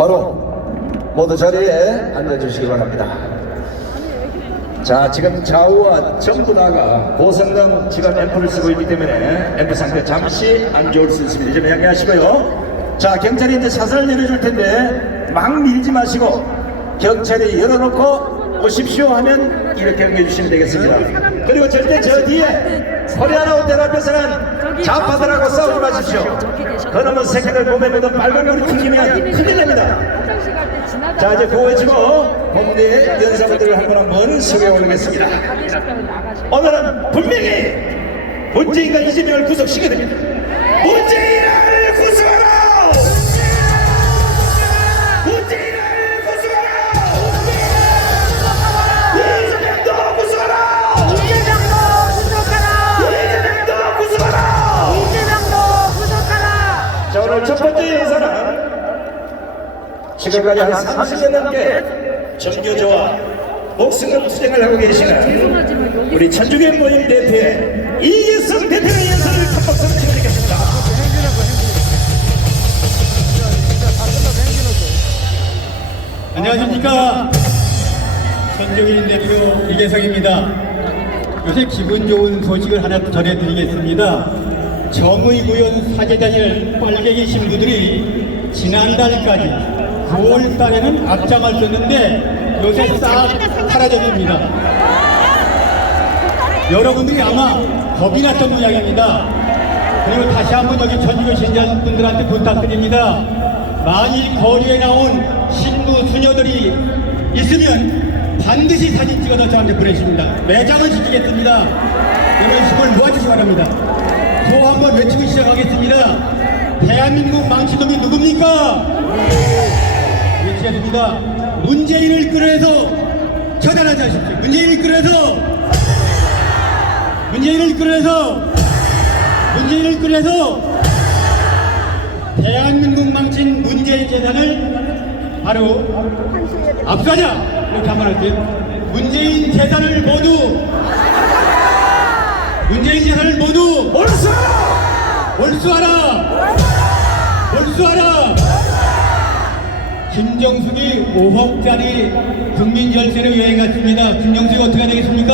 바로 모두 자리에 앉아주시기 바랍니다. 자, 지금 좌우와 전부 다가 고성능 지금 앰프를 쓰고 있기 때문에 앰프 상태 잠시 안 좋을 수 있습니다. 좀 양해하시고요. 자, 경찰이 이제 사선을 내려줄 텐데 막 밀지 마시고 경찰이 열어놓고 오십시오 하면 이렇게 넘겨주시면 되겠습니다. 그리고 절대 저 뒤에 코리아나 호텔 앞에서는 좌파들하고 싸우지 마십시오. 그러면 새끼들 몸에 묻은 빨간 물이 튕기면 큰일 납니다. 자, 이제 구호해주고 공대 연사분들을 한번 소개해 올리겠습니다. 오늘은 분명히 문재인과 이재명을 구속시켜야 됩니다. 문재인을 구속하라! 문재인을 구속하라! 이재명도 구속하라! 이재명도 구속하라! 이재명도 구속하라! 이재명도 구속하라! 자, 오늘 첫 번째 연사는 지금까지 한 30년 넘게 전교조와 목숨을 투쟁을 하고 계시는 우리 천주교 모임 대표의 이계성 대표의 연설을 큰 박수로 치러드리겠습니다. 안녕하십니까. 천주교 대표 이계성입니다. 요새 기분 좋은 소식을 하나 전해드리겠습니다. 정의구현 사제단일 빨갱이 신부들이 지난달까지 9월 달에는 앞장을 섰는데 요새 싹 사라졌습니다. 여러분들이 아마 겁이 났던 모양입니다. 그리고 다시 한번 여기 천주교 신자분들한테 부탁드립니다. 만일 거리에 나온 신부 수녀들이 있으면 반드시 사진 찍어서 저한테 보내십니다. 매장을 지키겠습니다. 여러분 힘을 모아주시기 바랍니다. 소 한번 외치고 시작하겠습니다. 대한민국 망치놈이 누굽니까? 외치겠습니다. 문재인을 끌어내서 처단하지 하십시오. 문재인을 끌어내서 대한민국 망친 문재인 재산을 바로 압수하자! 이렇게 한번 할게요. 문재인 재산을 모두 몰수하라! 김정숙이 5억짜리 국민열쇠를 여행 갔습니다. 김정숙이 어떻게 되겠습니까?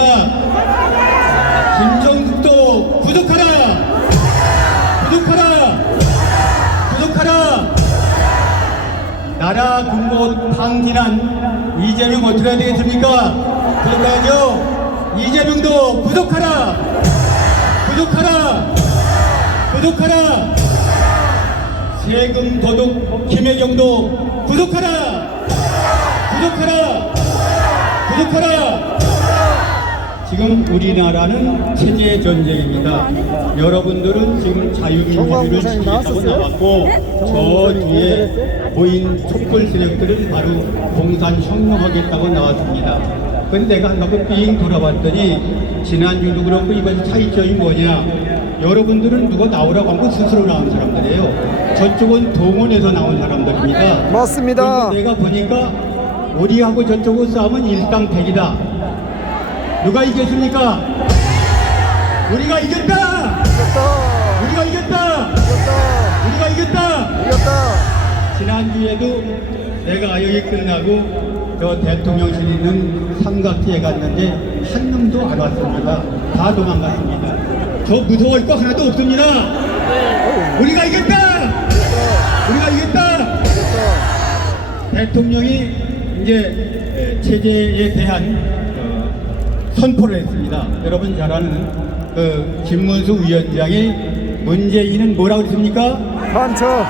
김정숙도 구속하라! 나라 군복 탕진한 이재명 어떻게 해야 되겠습니까? 구속하죠? 이재명도 구속하라! 세금 도둑 김혜경도 구속하라! 지금 우리나라는 체제 전쟁입니다. 여러분들은 지금 자유민주주의를 지키겠다고 나왔고 저 뒤에 보인 촛불 세력들은 바로 공산혁명하겠다고 나왔습니다. 근데 내가 한번 삥 돌아봤더니 지난주도 그렇고 이번 차이점이 뭐냐, 여러분들은 누가 나오라고 한 거 스스로 나온 사람들이에요. 저쪽은 동원해서 나온 사람들입니다. 맞습니다. 내가 보니까 우리하고 저쪽은 싸우면 일당백이다. 누가 이겼습니까? 우리가 이겼다! 지난주에도 내가 여기 끝나고 저 대통령실 있는 삼각지에 갔는데 한 놈도 안 왔습니다. 다 도망갔습니다. 저 무서울 거 하나도 없습니다. 우리가 이겼다! 대통령이 이제 체제에 대한 선포를 했습니다. 여러분 잘 아는 김문수 위원장이 문재인은 뭐라고 했습니까? 반처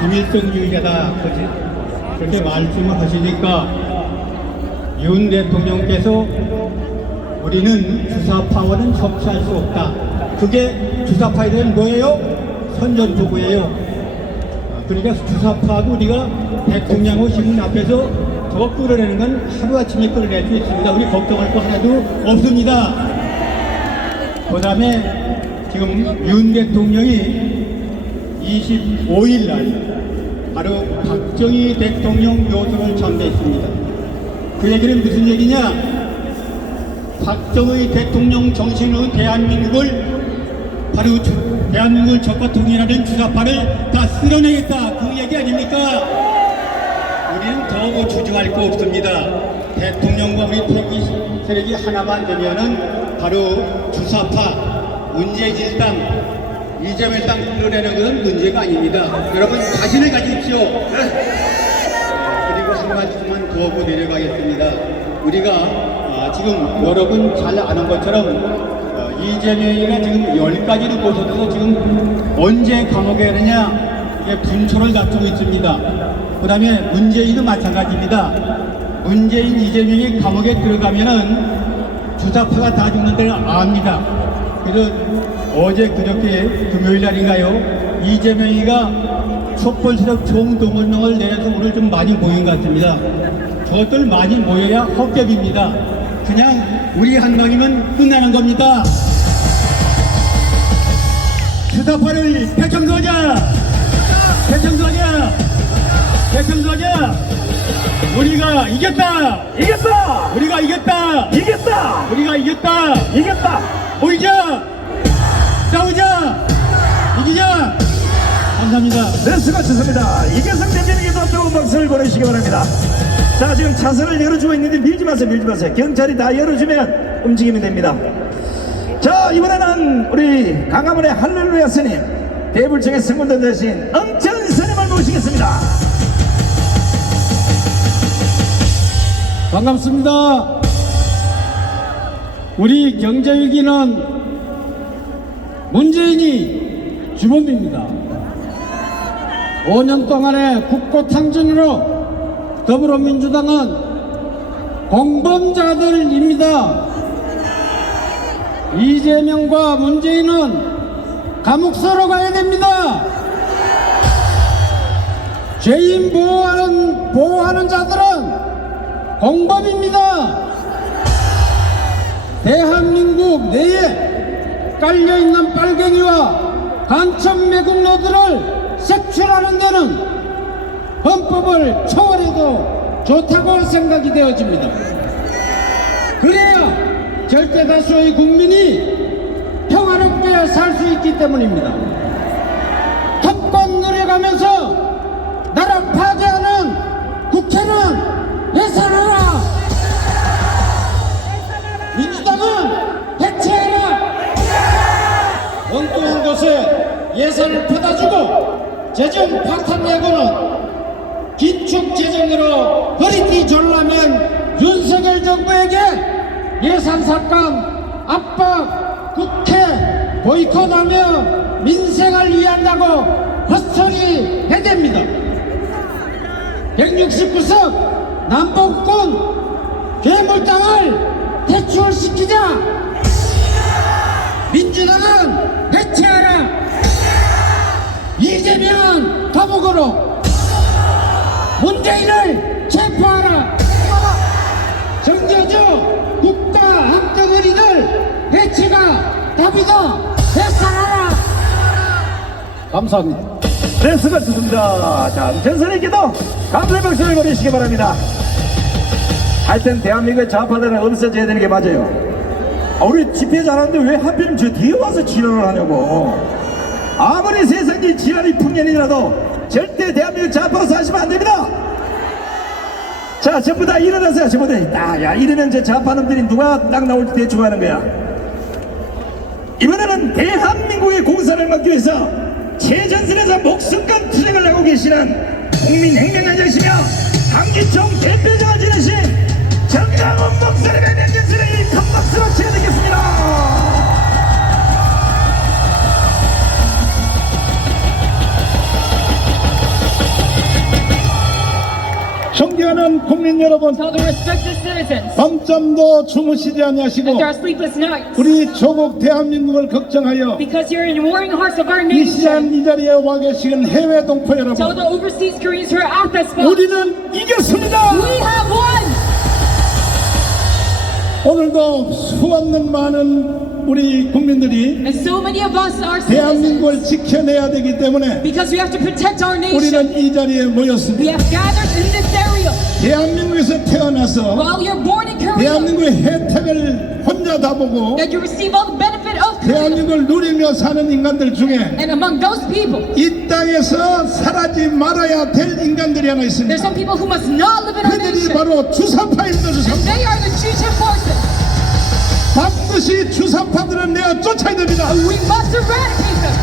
김일성주의자다. 그렇게 말씀을 하시니까 윤 대통령께서 우리는 주사파와는 협치할 수 없다. 그게 주사파에 대한 뭐예요? 선전포고예요. 그러니까 주사파하고 우리가 대통령하고 신문 앞에서 저거 끌어내는 건 하루아침에 끌어낼 수 있습니다. 우리 걱정할 거 하나도 없습니다. 그 다음에 지금 윤 대통령이 25일 날 바로 박정희 대통령 묘소를 참배했습니다. 그 얘기는 무슨 얘기냐? 박정희 대통령 정신으로 대한민국을 바로 대한민국을 적과 통일하는 주사파를 다 쓸어내겠다. 그 얘기 아닙니까? 우리는 더 주저할 거 없습니다. 대통령과 우리 태기 세력이 하나만 되면은 바로 주사파, 문재일당, 이재명 당 끌어내는 것은 문제가 아닙니다. 여러분 자신을 가지십시오. 그리고 한 가지만 더 하고 내려가겠습니다. 우리가 지금 여러분 잘 아는 것처럼 이재명이가 지금 10가지를 고소해서 지금 언제 감옥에 가느냐 이게 분초를 다투고 있습니다. 그 다음에 문재인도 마찬가지입니다. 문재인, 이재명이 감옥에 들어가면은 주사파가 다 죽는 데를 압니다. 그래서 어제 그저께 금요일 날인가요? 이재명이가 촛불시력 총동원령을 내려서 오늘 좀 많이 모인 것 같습니다. 저것들 많이 모여야 합격입니다. 그냥 우리 한 방이면 끝나는 겁니다. 주사파를 대청소하자! 대청소하자! 대청소하자! 우리가 이겼다! 이겼다! 우리가 이겼다! 이겼다! 우리가 이겼다! 이겼다! 모이자! 싸우자! 이기자! 감사합니다. 네, 수고하셨습니다. 이계성 대표님께서 좋은 박수를 보내주시기 바랍니다. 자, 지금 차선을 열어주고 있는데 밀지 마세요, 밀지 마세요. 경찰이 다 열어주면 움직이면 됩니다. 자, 이번에는 우리 강화문의 할렐루야 스님, 대불청의 성문단 대신 엄천 스님을 모시겠습니다. 반갑습니다. 우리 경제위기는 문재인이 주범입니다. 5년 동안의 국고탕진으로 더불어민주당은 공범자들입니다. 이재명과 문재인은 감옥서로 가야 됩니다. 죄인 보호하는 자들은 공범입니다. 대한민국 내에 깔려있는 빨갱이와 간첩 매국노들을 색출하는 데는 헌법을 초월해도 좋다고 생각이 되어집니다. 그래야 절대 다수의 국민이 평화롭게 살 수 있기 때문입니다. 탑권 누려가면서 나라 파괴하는 국회는 해산하라! 민주당은 해체해라! 엉뚱한 곳에 예산을 퍼다주고 재정 박탈내고는 긴축 재정으로 허리띠 졸라맨 윤석열 정부에게 예산 삭감, 압박, 국회 보이콧하며 민생을 위한다고 헛소리 해댑니다. 169석 남북군 괴물당을 퇴출시키자! 민주당은 해체하라! 이재명은 감옥으로! 문재인을 체포하라! 정겨줘 국가 암덩어리들 해체가 답이다! 해산하라! 감사합니다. 네, 수고하셨습니다. 자, 전선에게도 감사의 박수를 보내시기 바랍니다. 하여튼 대한민국의 좌파들은 없어져야 되는 게 맞아요. 우리 집회 잘하는데 왜 하필이면 저 뒤에 와서 지랄을 하냐고. 아무리 세상에 지랄이 풍년이라도 절대 대한민국 좌파로 사시면 안 됩니다. 자, 전부 다 일어나세요. 전부 다. 야, 이러면 저 좌파놈들이 누가 딱 나올지 대충 하는 거야. 이번에는 대한민국의 공사를 막기 위해서 최전선에서 목숨건 투쟁을 하고 계시는 국민혁명단장이시며 당기총 대표장을 지내신 정강훈 목사님의 명진스를 큰 박수로 치러드리겠습니다. 존경하는 국민 여러분, Tell the respected citizens 밤잠도 주무시지 that 아니하시고 there are sleepless nights 우리 조국 대한민국을 걱정하여 because you're in the warring hearts of our 이 시간 nation. 이 자리에 와 계시는 해외 동포 Tell 여러분, the overseas Koreans who are at that spot. 우리는 이겼습니다. We have won. 오늘도 수없는 많은 우리 국민들이 And so many of us are citizens 대한민국을 지켜내야 되기 때문에 because we have to protect our nation. 우리는 이 자리에 We 모였습니다. have gathered in this area. 대한민국에서 태어나서 While you're born in Korea, 대한민국의 혜택을 혼자 다 보고 that you receive all the benefit of 대한민국을 누리며 사는 인간들 중에 And among those people, 이 땅에서 사라지 말아야 될 인간들이 하나 there's 있습니다. some people who must not live in our 그들이 nation. 바로 주사파입니다. 주사파. They are the Chechen forces. 반드시 주사파들은 내어 쫓아야 됩니다. We must eradicate them.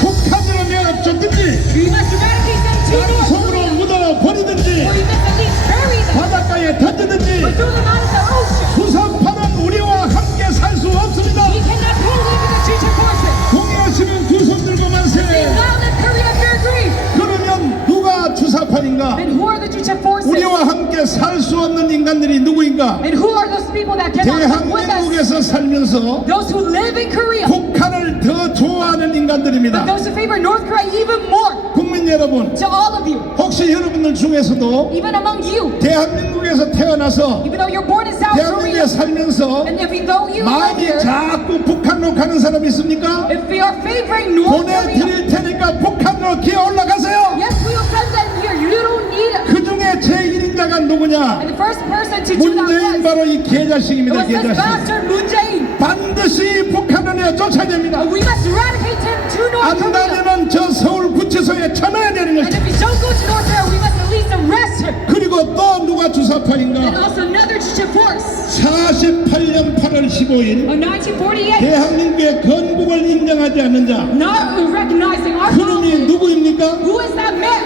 북한들은 내어 쫓든지 We must eradicate them to North 땅속으로 Korea. 묻어 버리든지 Or you must at least bury them. 바닷가에 던지든지 Or throw them out of the ocean. 주사파는 우리와 함께 살 수 없습니다. We cannot co-live with the Chechen forces. 동의하시면 두 손 들고 Say 만세. loud and Korea if you agree. 그러면 누가 주사파인가? And who are the Chechen forces? 우리와 함께 살 수 없는 인간들이 누구인가? And who are those people that cannot live with us? 대한민국에서 살면서 Those who live in Korea. 북한을 더 좋아하는 But 인간들입니다. those who favor North Korea even more. 국민 여러분, To all of you. 혹시 여러분들 중에서도 Even among you. 대한민국에서 태어나서 Even though you're born in South Korea. 대한민국에 살면서 And if though you live 마음이 here. 자꾸 북한으로 가는 사람 있습니까? If we are favoring North Korea. 보내드릴 테니까 북한으로 기어 올라가세요. Yes, we will send them here. You don't need it. 그 중에 제1인자가 누구냐? And the first person to do that 문재인 was, 바로 이 it 개자식입니다. was this 개자식. bastard Moon Jae-in. 반드시 북한을 내어 쫓아야 됩니다. We must eradicate him to North Korea. 안다면은 저 서울 구치소에 쳐넣어야 되는 And 것이. if we don't go to North Korea, we must at least arrest him. 그리고 또 누가 And 주사파인가? also another Chechen force. 48년 8월 15일 In 1948, 대한민국의 건국을 인정하지 않는 자 not recognizing our 그놈이 founding. 누구입니까? Who is that man?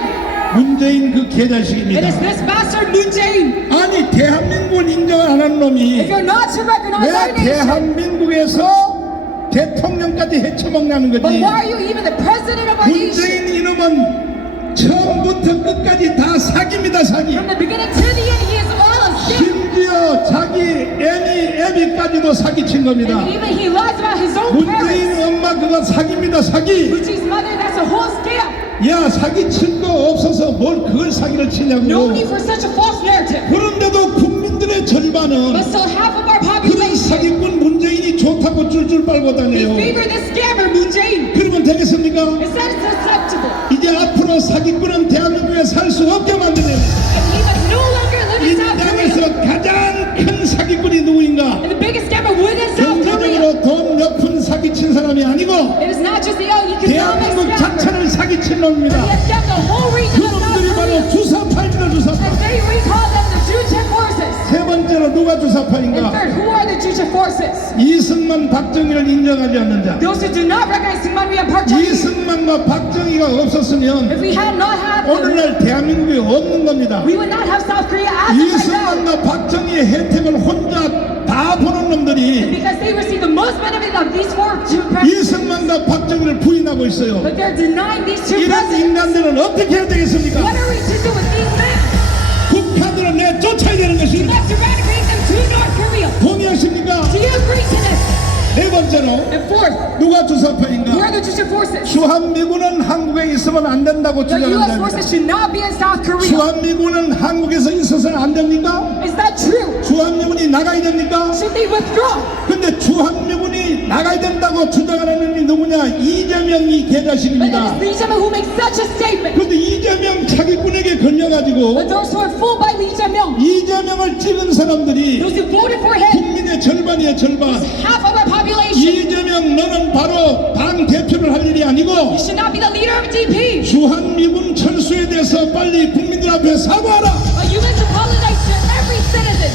문재인 그 It 개자식입니다. is this bastard Moon Jae-in. 아니 대한민국을 인정 안 하는 If 놈이 you're not to recognize our 왜 nation, 대한민국에서 대통령까지 헤쳐먹냐는 but 거지. why are you even the president of our nation? 문재인 이놈은 처음부터 끝까지 다 사기입니다. 사기. From the beginning to the end, he is all a scam. 심지어 자기 애비까지도 사기친 겁니다. And even he lies about his own parents. 문재인 엄마 그거 사기입니다. 사기. Moon Jae-in's mother, that's a whole scam. 야 사기친 거 없어서 뭘 그걸 사기를 No 치냐고. need for such a false narrative. 그런데도 국민들의 절반은 But still half of our 그런 population, 사기꾼 문재인이 좋다고 줄줄 빨고 they 다녀요. favor this scammer Moon Jae-in. 그러면 되겠습니까? Is that acceptable? 이제 앞으로 사기꾼은 대한민국에 살 수 없게 만드는 And he must no longer live 이 in South Korea. 땅에서 가장 큰 사기꾼이 누구인가? And the biggest scammer within South Korea. 경제적으로 돈 몇 푼 사기친 사람이 아니고 It is not just the economic 대한민국 scammer. 자체를 사기친 He 놈입니다. has scammed the whole region of South 그놈들이 바로 Korea. 주사파입니다. 주사파. And they recall them the Chechen forces. 세 번째로 누가 And 주사파인가? third, who are the Chechen forces? 이승만 박정희를 인정하지 않는 자. Those who do not recognize Syngman Rhee and Park Chung-hee. 이승만과 박정희가 없었으면 If we had not had them, 오늘날 대한민국이 없는 겁니다. we would not have South Korea as of right now. 이승만과 박정희의 혜택을 혼자 다 보는 놈들이 Because they receive the most benefit of these four presidents. 이승만과 박정희를 부인하고 있어요. But they're denying these two 이런 presidents. 인간들은 어떻게 해야 되겠습니까? What are we to do with these men? 북한들은 내쫓아야 되는 We 것이 must eradicate them to North Korea. 동의하십니까? Do you agree to this? 네 번째로 And fourth, 누가 who are 주사파인가? the Chechen forces? 주한미군은 한국에 있으면 안 된다고 The U.S. 주장한다. forces should not be in South Korea. 주한미군은 한국에서 있어서는 안 됩니까? Is that true? 주한미군이 나가야 됩니까? Should they withdraw? 근데 주한미군이 나가야 된다고 주장하는 놈이 누구냐? 이재명이 But it 개자식입니다. is Lee Jae-myung who makes such a statement. 근데 이재명 사기꾼에게 걸려가지고 But those who are fooled by Lee Jae-myung, 이재명을 찍은 사람들이 those who voted for him, 국민의 절반이에요. 절반. half of our population, 이재명 너는 바로 당 대표를 할 일이 아니고 you should not be the leader of DP. 주한미군 철수에 대해서 빨리 국민들 앞에 사과하라. But you must apologize to every citizen.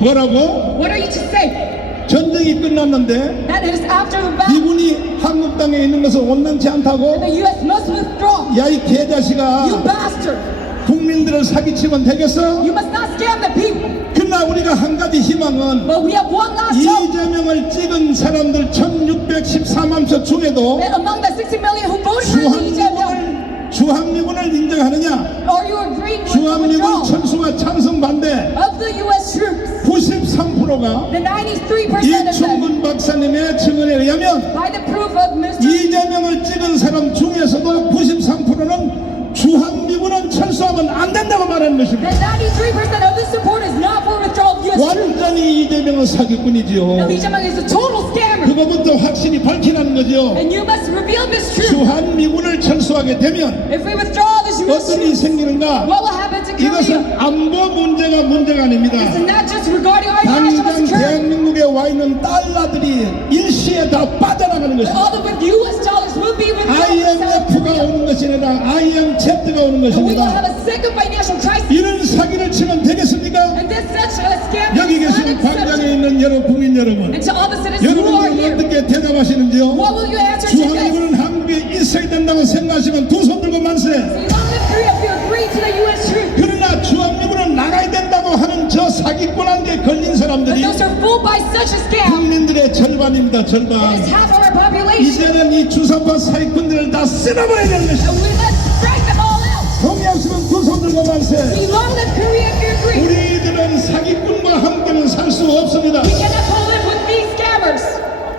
뭐라고? What are you to say? 전쟁이 끝났는데 That it is after the battle, 미군이 한국 땅에 있는 것은 온전치 않다고? the U.S. must withdraw. 야 이 개자식아, You bastard. 국민들을 사기치면 되겠어? You must not scam the people. 그러나 우리가 한 가지 희망은 But we have one last hope. 이재명을 찍은 사람들 1614만 표 중에도 That among the 60 million who voted for Lee Jae-myung, 주한미군을 인정하느냐? are you agreeing with the 주한미군 withdrawal 철수가 찬성 반대 of the U.S. troops? 93%가 The 93% of them, 이충근 박사님의 증언에 의하면 by the proof of Mr. 이재명을 찍은 사람 중에서도 93%는 주한미군은 철수하면 안 된다고 말하는 것입니다. The 93% of the support is not for withdrawal of U.S. troops. 완전히 이재명은 사기꾼이지요. Now, Lee Jae-myung is a total scammer. 그거부터 확실히 밝히라는 거죠. And you must reveal this truth. 주한미군을 철수하게 되면 If we withdraw this 어떤 일이 생기는가? What will happen to Korea? 이것은 안보 문제가 아닙니다. It's not just regarding our national 당장 security. 대한민국에 와 있는 달러들이 일시에 다 빠져나가는 것입니다. All the US dollars will be withdrawn from South IMF가 Korea. 오는 것이 아니라 IMZ가 오는 And we will have 것입니다. a second financial crisis. 이런 사기를 치면 되겠습니까? And this such a scam 여기 is not 계신 광장에 acceptable. 있는 여러분 국민 여러분, And to all the citizens who are 여러분들은 here, 어떻게 대답하시는지요? what will you answer to this? 주한미군은 한국에 있어야 된다고 생각하시면 두 손 들고 만세. You long live Korea if you agree to the US truth. 그러나 주한미군은 나가야 된다고 하는 저 사기꾼한테 걸린 But 사람들이 those who are fooled by such a scam, 국민들의 절반입니다. it 절반. is half of our population. 이제는 이 주사파 사기꾼들을 다 쓸어버려야 되는 것입니다. And we let's strike them all out. 동의하시면 두 손 들고 만세. We long live Korea if you agree. 우리들은 사기꾼과 함께는 살 수 없습니다. We cannot hold it with these scammers.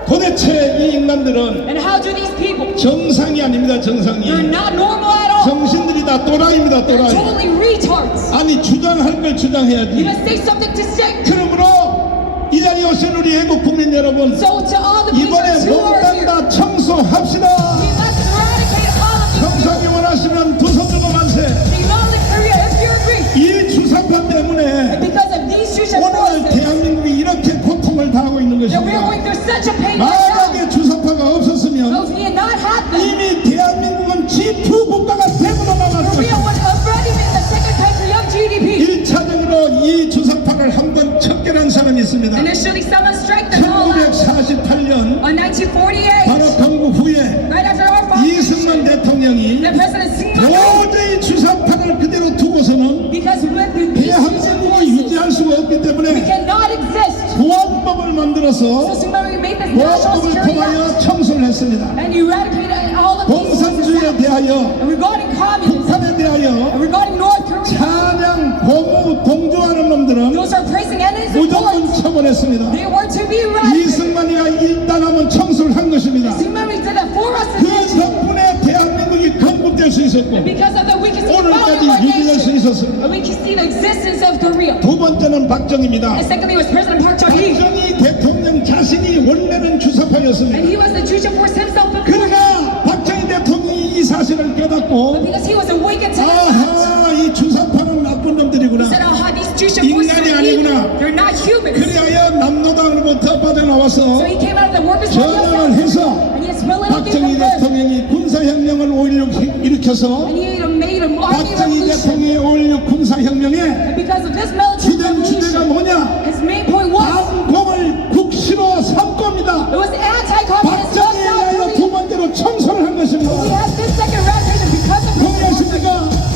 도대체 이 인간들은 And how do these people? 정상이 아닙니다. They're 정상이. not normal at all. 정신들이 다 또라이입니다. They're 또라이. totally retards. 아니 주장할 걸 You 주장해야지. must say something to say. 그러므로 이 자리에 오신 우리 애국 국민 여러분, So to all the 이번에 patriots who are 몽땅 here, 다 청소합시다. we must eradicate all of these. 청소하기 원하시면 두 손 들고 만세. We long live Korea if you agree. 이 주사파 때문에 Because of these Chusha 오늘 forces, 대한민국이 이렇게 고통을 당하고 있는 that we are 것입니다. going through such a pain right now. 만약에 주사파가 없었으면 If we had not had them, 이미 대한민국은 G2 국가가 되고 넘어갔을 Korea 것입니다. would have already been the second country of GDP. 1차적으로 이 주사파를 한번 척결한 사람이 있습니다. Initially, someone struck them all out. 1948년 On 1948, 바로 건국 후에 right after our foundation, 이승만 대통령이 the President Syngman, 도저히 주사파를 그대로 두고서는 because with these Chusha 대한민국을 forces, 유지할 수가 없기 we 때문에 cannot exist. 보안법을 So 만들어서 Syngman made this National 보안법을 Security Act 통하여 청소를 했습니다. and eradicated all of these forces 공산주의에 out. 대하여, And regarding communism, 북한에 대하여 and regarding North Korea, 찬양, 고무, 동조하는 놈들은 those are praising enemies of 무조건 God. 처벌했습니다. They were to be eradicated. 이승만이가 일단 한번 청소를 한 것입니다. Syngman did that for us 그 initially. 덕분에 대한민국이 건국될 수 있었고 Because of that, we can see the 오늘까지 value of our 유지될 수 nation. 있었습니다. And we can see the existence of Korea. 두 번째는 박정희입니다. And secondly was President Park Chung-hee. 박정희 대통령 자신이 원래는 And 주사파였습니다. he was the Chusha force himself before. 그러나 박정희 대통령이 이 사실을 깨닫고 Because he was awakened to the fact. 아하 이 주사파는 나쁜 He 놈들이구나. said, aha, these Chusha forces 인간이 are evil. 아니구나. They're not humans. 그리하여 남노당으로부터 So 빠져나와서 he came out of the workers' party of 전향을 South 해서 and he is willing to 박정희 give birth. 대통령이 군사혁명을 5.16 일으켜서 And he made an army 박정희 revolution. 대통령의 5.16 군사혁명에 And because of this military 주된 주제가 revolution, 뭐냐? his main point was, 반공을 국시로 삼 겁니다. it was anti-communist South 박정희에 대하여 Korea. 두 번째로 청소를 한 We 것입니다. have this second eradication because of this. 동의하십니까?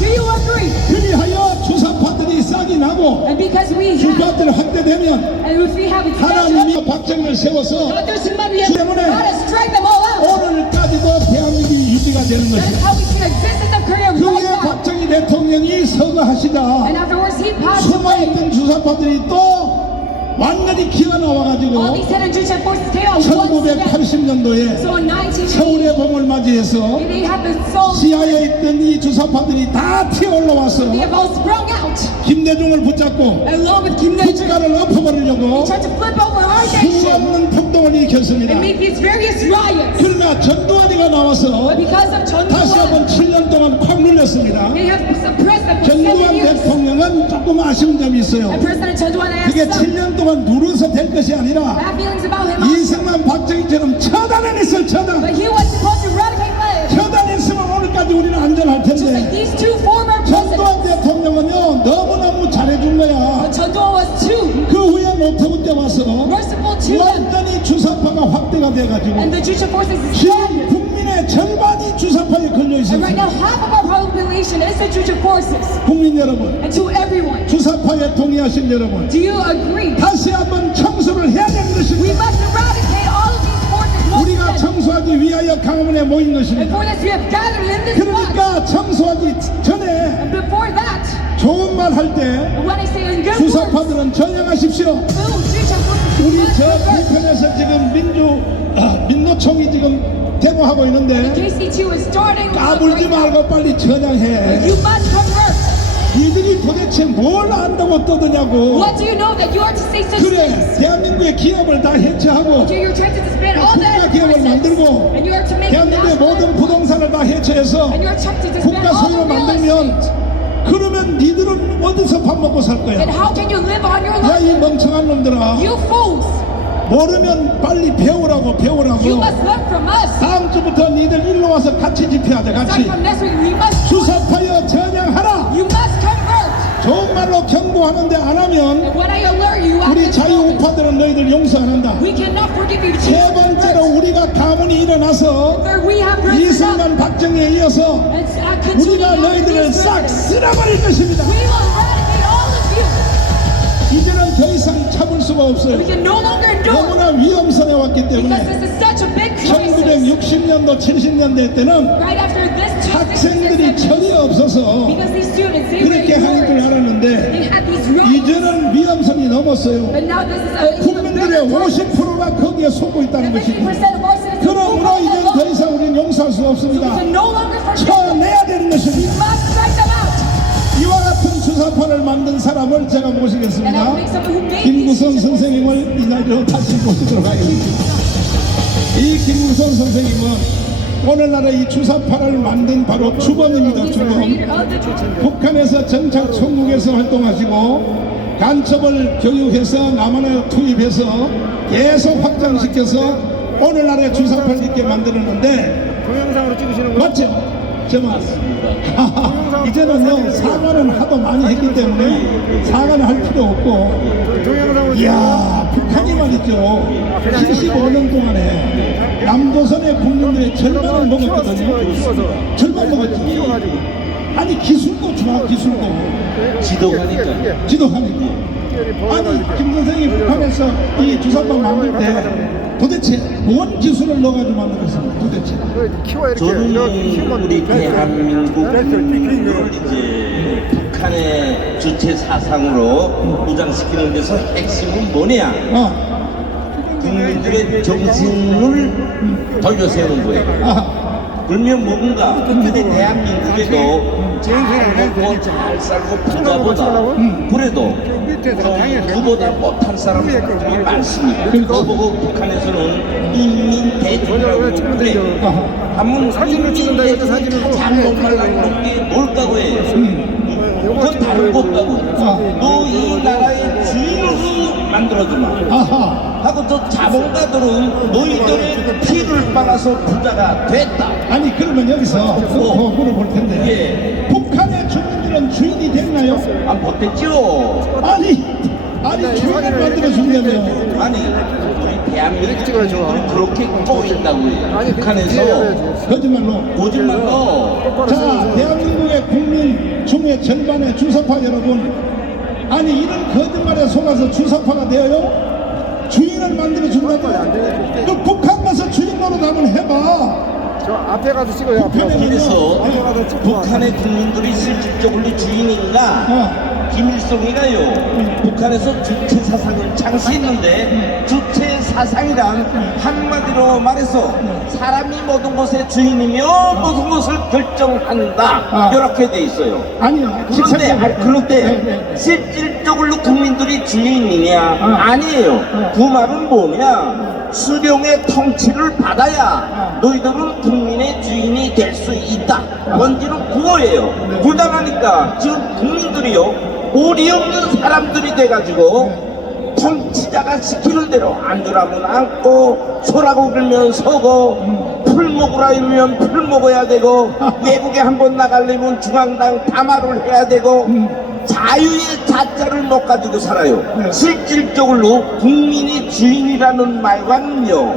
Do you agree? 그리하여 주사파들이 싹이 나고 And because we have, 주파들이 확대되면 and if we have extension, 하나님이 박정희를 세워서 God, there's some money in 때문에 God has strike them all out. 오늘까지도 대한민국이 유지가 되는 That is 것입니다. how we see the existence of Korea 그 right 후에 now. 박정희 대통령이 서거하시자 And afterwards he passed away. 숨어있던 주사파들이 또 완전히 기어 All 나와가지고 these hidden Jewish forces came out once again. 1980년도에 So in 1980, 서울의 봄을 맞이해서 they have been sold. 지하에 있던 이 주사파들이 다 튀어 올라와서 They have all sprung out. 김대중을 붙잡고 Along with Kim Dae-jung, 국가를 엎어버리려고 they tried to flip over our nation 수없는 폭동을 일으켰습니다. and make these various riots. 그러나 전두환이가 나와서 But because of Chun 다시 Doo-hwan, 한번 7년 동안 콱 눌렸습니다. they have suppressed them for 7 전두환 years. 대통령은 조금 아쉬운 점이 있어요. And President Chun Doo-hwan asked 그게 them, 7년 동안 누려서 될 것이 아니라 bad feelings about him. 이승만 박정희처럼 처단해냈을 처단. But he was supposed to eradicate slavery. 처단했으면 오늘까지 우리는 안전할 Just like 텐데 these two former presidents. 전두환 대통령은요 너무너무 잘해준 거야. But Chun Doo-hwan was too 그 후에 노태우 때 와서 merciful to them. 완전히 주사파가 확대가 돼가지고 And the Jewish forces is 지금 expanded. 국민의 절반이 주사파에 걸려 And right now, 있습니다. half of our population is the Jewish forces. 국민 여러분, And to everyone, 주사파에 동의하신 여러분, do you agree? 다시 한번 청소를 해야 되는 We 것입니다. must eradicate all of these forces once 우리가 again. 청소하기 위하여 강원에 모인 And 것입니다. for this, we have gathered in this spot. 그러니까 청소하기 전에 And before that, 좋은 말 할 때 when I say in good words, 주사파들은 전향하십시오. Jewish forces 우리 must 저 reverse. 뒤편에서 지금 민노총이 지금 데모하고 있는데 KC2 is starting. 까불지 말고 빨리 전향해. You must converse. 이들이 도대체 뭘 안다고 떠드냐고. What do you know that you are to say such 그래, things? 대한민국의 기업을 다 해체하고 You're trying to disband all the 국가 기업을 enterprises. 만들고 And you are to make 대한민국의 national 모든 부동산을 다 해체해서 And you're trying to disband 국가 all 소유로 the real 만들면 그러면 니들은 어디서 밥 먹고 살 거야? And how can you live on your 야, 이 life? 멍청한 놈들아. You fools! 모르면 빨리 배우라고 You 배우라고. must learn from us. 다음 주부터 니들 일로 와서 같이 집회하자. Starting 같이 from next week, we must. 주사파여 전향하라. You must convert. 좋은 말로 경고하는데 안 하면 And when I alert you, 우리 after 자유우파들은 너희들 용서 안 한다. we cannot forgive you. 세 번째로 우리가 가문이 일어나서 Third, we have risen up 이승만 박정희에 이어서 and continue 우리가 after 너희들을 these 싹 persons. 쓸어버릴 것입니다. We will eradicate all of you. 이제는 더 이상 참을 수가 없어요. We can no longer endure 너무나 위험성에 왔기 because 때문에 this is such a big crisis. 1960년도 70년대 때는 Right after this, 학생들이 철이 없어서 because these students, they were 그렇게 하는 줄 ignored. 알았는데 They had these rights. 이제는 위험성이 넘었어요. But now this is a even 국민들의 bigger crisis. 50%가 거기에 속고 있다는 50% 것입니다. of our citizens 그러므로 이제 더 이상 우리는 용서할 수 we 없습니다. can no longer forgive them. 쳐내야 되는 We 것입니다. must strike them out. 이와 같은 주사파를 만든 사람을 제가 And I 모시겠습니다. will make someone who made these 김구선 decisions. 선생님을 이 자리로 다시 모시도록 하겠습니다. 이 김구선 선생님은 오늘날의 이 주사파를 만든 바로 주범입니다. He's the 주범. leader of the church. 북한에서 정착 총국에서 활동하시고 간첩을 교육해서 남한에 투입해서 계속 확장시켜서 오늘날의 주사파를 있게 만들었는데 동영상으로 찍으시는 거 맞죠? 저 맞습니다. 이제는요 사과는 하도 많이 했기 때문에 사과는 할 필요 없고 동영상으로 이야 북한이 말이죠 75년 동안에 남조선의 국민들의 절반을 먹었거든요. 절반 먹었지. 아니 기술도 좋아 기술도 지도하니까 아니 김 선생님 북한에서 이 주사파 만들 때 도대체 뭔 기술을 넣어가지고 만들었습니까 도대체? 키워 이렇게 저는 이렇게 키우면 우리 대한민국을 이제 북한의 주체 사상으로 무장시키는 데서 핵심은 뭐냐? 국민들의 정신을 돌려세우는 거예요. 아하. 그러면 뭔가 근데 대한민국에도 잘 먹고 잘 살고 부자보다 그래도 좀 그보다 못한 사람들이 많습니다. 그거 보고 북한에서는 인민 대통이라고 그러는데 한번 사진을 찍는다 해도 사진을 가장 못말라는 게 뭘까고 해요. 그건 다른 것까고 너 이 나라의 주인으로 만들어주마 아하. 하고 저 자본가들은 너희들의 피를 빨아서 부자가 됐다. 아니 그러면 여기서 더 물어볼 텐데 북한의 주민들은 주인이 됐나요? 안 못됐죠. 아니 주인을 만들어준다며 아니 우리 대한민국이 그렇게 꼬인다고 해요. 북한에서 거짓말로 거짓말로 자 대한민국의 국민 중에 절반의 주사파 여러분 아니 이런 거짓말에 속아서 주사파가 되어요? 주인을 만들어준다고 그 북한 가서 주인 노릇 한번 해봐. 저 앞에 가서 찍어요. 앞에 가서. 그래서 북한의 국민들이 실질적으로 주인인가? 김일성이가요 북한에서 주체 사상을 창시했는데 주체 사상이란 한마디로 말해서 사람이 모든 것의 주인이며 모든 것을 결정한다 이렇게 돼 있어요. 아니요 그런데 실질적으로 국민들이 주인이냐 아니에요. 그 말은 뭐냐 수령의 통치를 받아야 너희들은 국민의 주인이 될 수 있다. 뭔지는 그거예요. 불단하니까 지금 국민들이요 오리 없는 사람들이 돼가지고 통치자가 시키는 대로 앉으라면 앉고 서라고 그러면 서고 풀 먹으라 이러면 풀 먹어야 되고 외국에 한번 나가려면 중앙당 담화를 해야 되고 자유의 자자를 못 가지고 살아요. 실질적으로 국민이 주인이라는 말과는요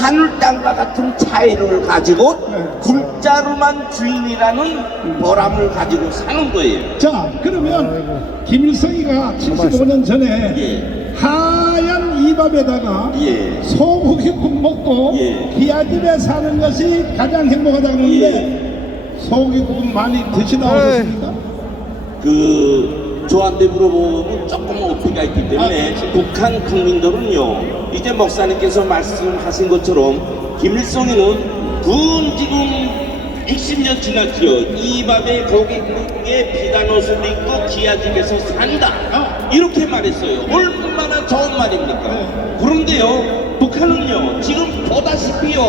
하늘 땅과 같은 차이를 가지고 글자로만 주인이라는 보람을 가지고 사는 거예요. 자 그러면 김일성이가 75년 전에 하얀 이밥에다가 예. 소고기국 먹고 예. 기아집에 사는 것이 가장 행복하다 그러는데 소고기국은 많이 드시다 오셨습니까? 저한테 물어보면 조금 오피가 있기 때문에 북한 국민들은요 이제 목사님께서 말씀하신 것처럼 김일성이는 군 지금 60년 지났죠. 이 밤에 고깃국에 비단 옷을 입고 기아집에서 산다 이렇게 말했어요. 얼마나 좋은 말입니까? 그런데요 북한은요 지금 보다시피요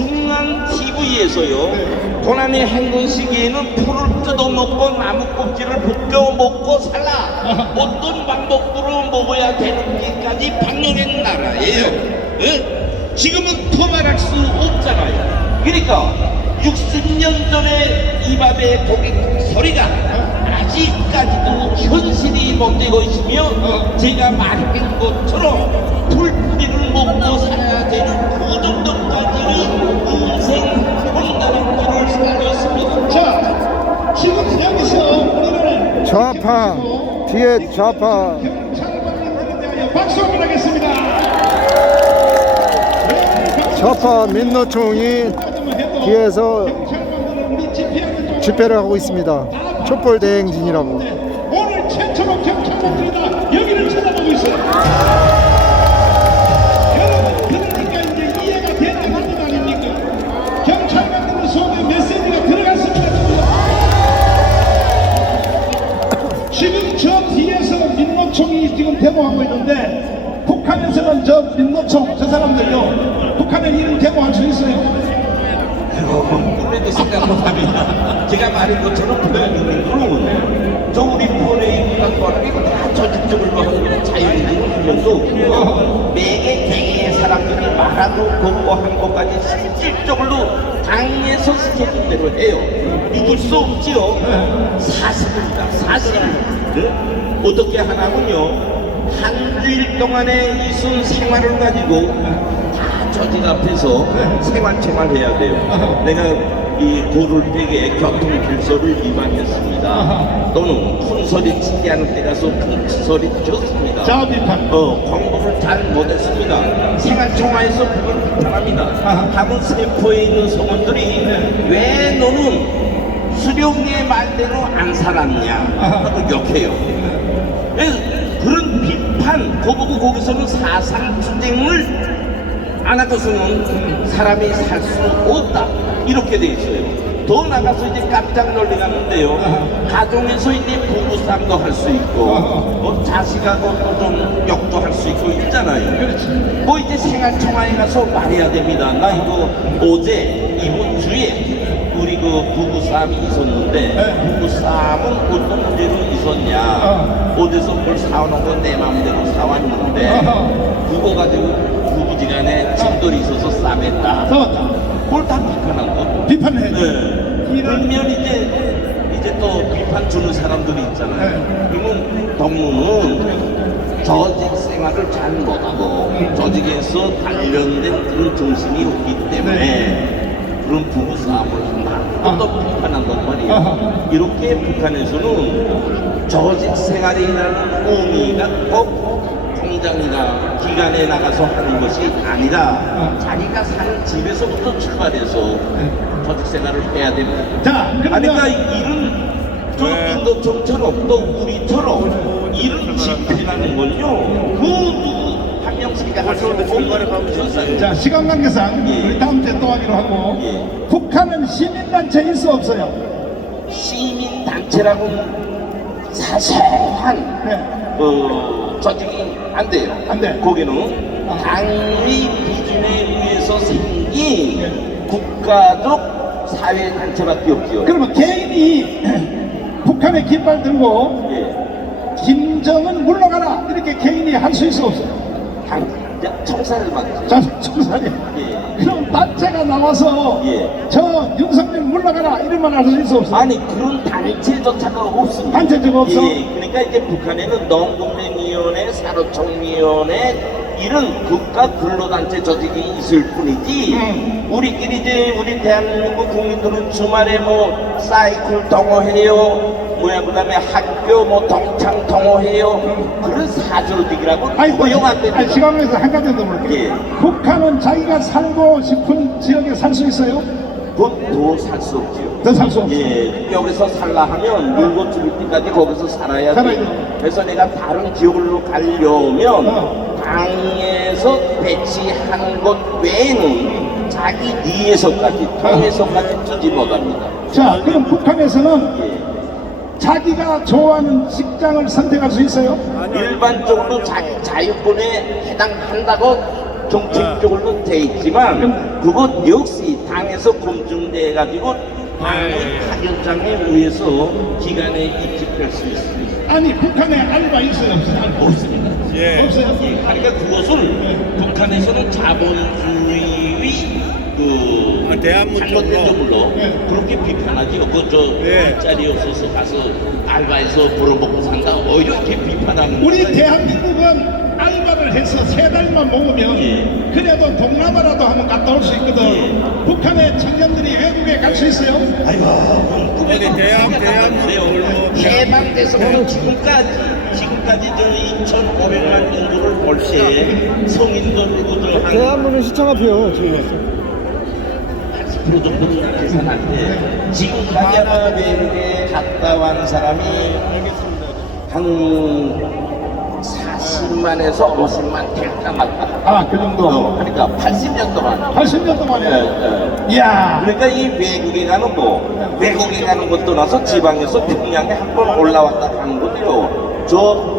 중앙 TV에서요 고난의 행군 시기에는 풀을 뜯어먹고 나무 껍질을 벗겨 먹고 살라 어떤 방법으로 먹어야 되는지까지 방영한 나라예요. 예? 지금은 더 말할 수 없잖아요. 그러니까 60년 전에 이 밤의 고객 소리가 아직까지도 현실이 못되고 있으며 제가 말한 것처럼 풀뿌리를 먹고 살아야 되는 그 정도까지의 인생 혼다는 길을 살고 있습니다. 자, 지금 여기서 우리는 좌파, 뒤에 좌파. 경찰관님들에 대하여 박수 한번 하겠습니다. 좌파 민노총이 뒤에서 집회를 하고 있습니다. 촛불 대행진이라고. 오늘 최초로 경찰관들이다 여기를 쳐다보고 있어요. 여러분 그러니까 이제 이해가 되는 것 아닙니까? 경찰관들 속에 메시지가 들어갔습니다. 지금 저 뒤에서 민노총이 지금 데모하고 있는데 북한에서는 저 민노총 저 사람들요 북한에 이런 데모할 수 있어요? 꿈에도 생각 못합니다. 제가 말한 것처럼 그러면 저 우리 폰에 있는 거는 이거 다 조직적으로 하는 자유인지는 분명도 없고 매개 개개의 사람들이 말하고 거부한 것까지 실질적으로 당에서 스케줄대로 해요. 믿을 수 없지요. 사실입니다. 사실. 어떻게 하나군요. 한 주일 동안의 이순 생활을 가지고 다 조직 앞에서 생활해야 돼요. 내가 이 고를백에 교통질서를 위반했습니다. 또는 큰 소리 치지 않을 때 가서 큰 소리 쳤습니다. 자, 비판. 공부를 잘 못했습니다. 생활총화에서 그걸 비판합니다. 다른 세포에 있는 성원들이 왜 너는 수령의 말대로 안 살았냐 하고 욕해요. 그런 비판, 거보고 거기서는 사상 투쟁을 안 하고서는 사람이 살 수 없다 이렇게 돼 있어요. 더 나가서 이제 깜짝 놀래가는데요. 가정에서 이제 부부싸움도 할 수 있고 자식하고 또 좀 욕도 할 수 있고 있잖아요. 뭐 이제 생활청화에 가서 말해야 됩니다. 나 이거 어제 이번 주에 우리 그 부부싸움이 있었는데 부부싸움은 어떤 문제로 있었냐 어디서 뭘 사오는 내 마음대로 사왔는데 그거 가지고 부부지간에 충돌이 있어서 싸맸다. 싸웠다. 그걸 다 비판한 거. 비판해. 네. 그러면 이제 또 비판 주는 사람들이 있잖아요. 그러면 동무는 조직 생활을 잘 못하고 조직에서 단련된 그런 정신이 없기 때문에 그런 부부싸움을 한다. 또 비판한단 말이에요. 이렇게 북한에서는 조직 생활이라는 의미가 꼭 공장이나 기관에 나가서 하는 것이 아니라 자기가 사는 집에서부터 출발해서 조직 생활을 해야 됩니다. 자, 그러니까 이런 저 인도청처럼 또 우리처럼 이런 집회라는 걸요 그 누구 한 명씩이 할 수 없는 자, 시간 관계상 우리 다음 주에 또 하기로 하고 북한은 시민단체 있어 없어요? 시민단체라고는 사소한 네. 조직이 안 돼요. 안 돼. 거기는 당의 기준에 의해서 생긴 국가적 사회단체밖에 없죠. 그러면 개인이 북한의 깃발 들고 예. 김정은 물러가라 이렇게 개인이 할 수 있어 없어요? 청사를 받죠. 자, 총사님. 예. 그럼 단체가 나와서 예. 저 윤석열 물러가라 이런 말 할 수 있어 없어요? 아니 그런 단체조차가 없습니다. 단체가 없어? 예, 그러니까 이제 북한에는 농국민위원회, 사로총위원회 이런 국가 근로단체 조직이 있을 뿐이지 우리끼리 이제 우리 대한민국 국민들은 주말에 뭐 사이클 동호해요. 그다음에 학교 뭐 동창 동호해요. 그런 사조직이라고 허용안 됩니다. 시간에서 한 가지 더 물을게요. 예. 북한은 자기가 살고 싶은 지역에 살 수 있어요? 그건 더 살 수 없지요. 더 살 수 없어요. 예, 여기서 살라 하면 물고 죽을 때까지 거기서 살아야 살아야 돼. 돼. 그래서 내가 다른 지역으로 가려면 당에서 배치하는 것 외에는 자기 위에서까지 통해서까지 뜨지 못합니다. 자, 그럼 북한에서는 예. 자기가 좋아하는 직장을 선택할 수 있어요? 일반적으로 자기 자유권에 해당한다고 정책적으로는 돼 있지만 그것 역시 당에서 검증돼 가지고 당의 파견장에 의해서 기간에 입직할 수 있습니다. 아니 북한에 알바 있어요 없어요? 없습니다. 없어요? 예, 그러니까 그것을 북한에서는 자본주의 잘못된 점으로 그렇게 비판하지요. 그저 짜리 없어서 가서 알바해서 벌어먹고 산다. 오히려 이렇게 비판하는 우리 거예요. 대한민국은 알바를 해서 3달만 모으면 예. 그래도 동남아라도 한번 갔다 올 수 있거든. 예. 북한의 청년들이 외국에 갈 수 있어요? 꿈에도 생각하는데요. 개방돼서 지금까지 저 2,500만 정도를 벌 때 성인들부터 한 대한민국 시청합해요 지금. 80% 정도는 계산할 때 지금까지 아마 외국에 갔다 완 사람이 한 40만에서 50만 될까 말까. 아, 그 정도. 그러니까 80년 동안. 80년 동안에. 예, 이야. 그러니까 이 외국에 가는 외국에 가는 것도 나서 지방에서 평양에 한 번 올라왔다 가는 것도요. 저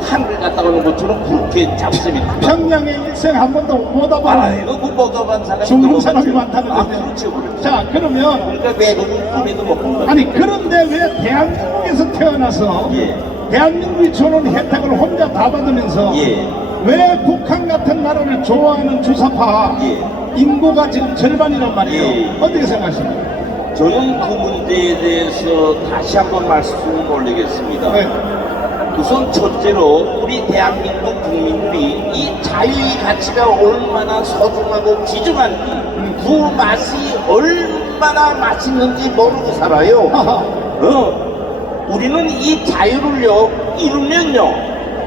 한글 갔다 오는 것처럼 그렇게 잡습이 크다. 평양에 일생 한 번도 못 와봐. 아이고 그못 와본 사람이 죽는 사람이 많다는 아, 거죠. 그렇죠, 그렇죠. 자, 그러면 그러니까 외국인 꿈에도 못 본다. 아니 그런데 왜 대한민국에서 태어나서 예. 대한민국이 주는 혜택을 혼자 다 받으면서 예. 왜 북한 같은 나라를 좋아하는 주사파 예. 인구가 지금 절반이란 말이에요. 예. 어떻게 생각하십니까? 저는 그 문제에 대해서 다시 한번 말씀을 올리겠습니다. 네. 우선 첫째로 우리 대한민국 국민들이 이 자유의 가치가 얼마나 소중하고 귀중한지 그 맛이 얼마나 맛있는지 모르고 살아요. 우리는 이 자유를요 이루면요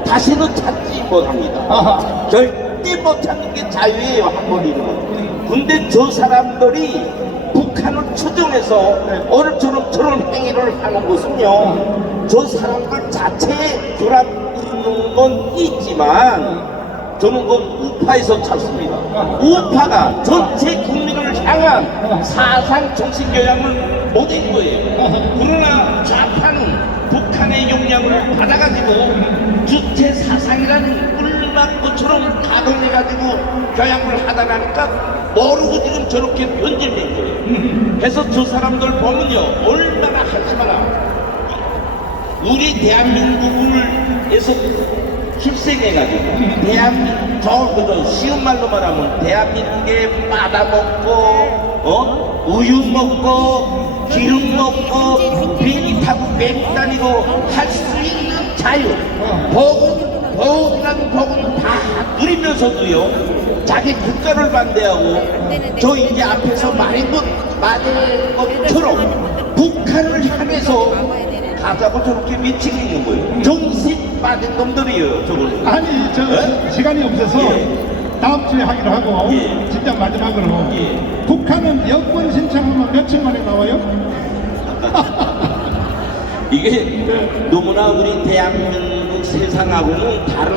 다시는 찾지 못합니다. 아하. 절대 못하는 게 자유예요, 한 번 이루면. 근데 저 사람들이 북한을 추종해서 오늘처럼 저런 행위를 하는 것은요 저 사람들 자체에 돌아있는 건 있지만 저는 그건 우파에서 찾습니다. 우파가 전체 국민을 향한 사상 정신 교양을 못한 거예요. 그러나 좌파는 북한의 영향을 받아가지고 주체 사상이라는 꿀맛 것처럼 가동해가지고 교양을 하다 나니까 모르고 지금 저렇게 변질된 거예요. 그래서 저 사람들 보면요 얼마나 한심하나 우리 대한민국에서 출생해가지고 대한민국 쉬운 말로 말하면 대한민국에 받아먹고 우유 먹고 기름 먹고 비행기 타고 외국 다니고 할 수 있는 자유 복이라는 복은 다 누리면서도요 자기 국가를 반대하고 저 이제 앞에서 말한 것처럼 북한을 향해서 가자고 저렇게 미치게 있는 거예요. 정신 빠진 놈들이에요, 저걸. 아니 저 네? 시간이 없어서 예. 다음 주에 하기로 하고 예. 진짜 마지막으로 예. 북한은 여권 신청하면 며칠 만에 나와요? 이게 너무나 우리 대한민국 세상하고는 다른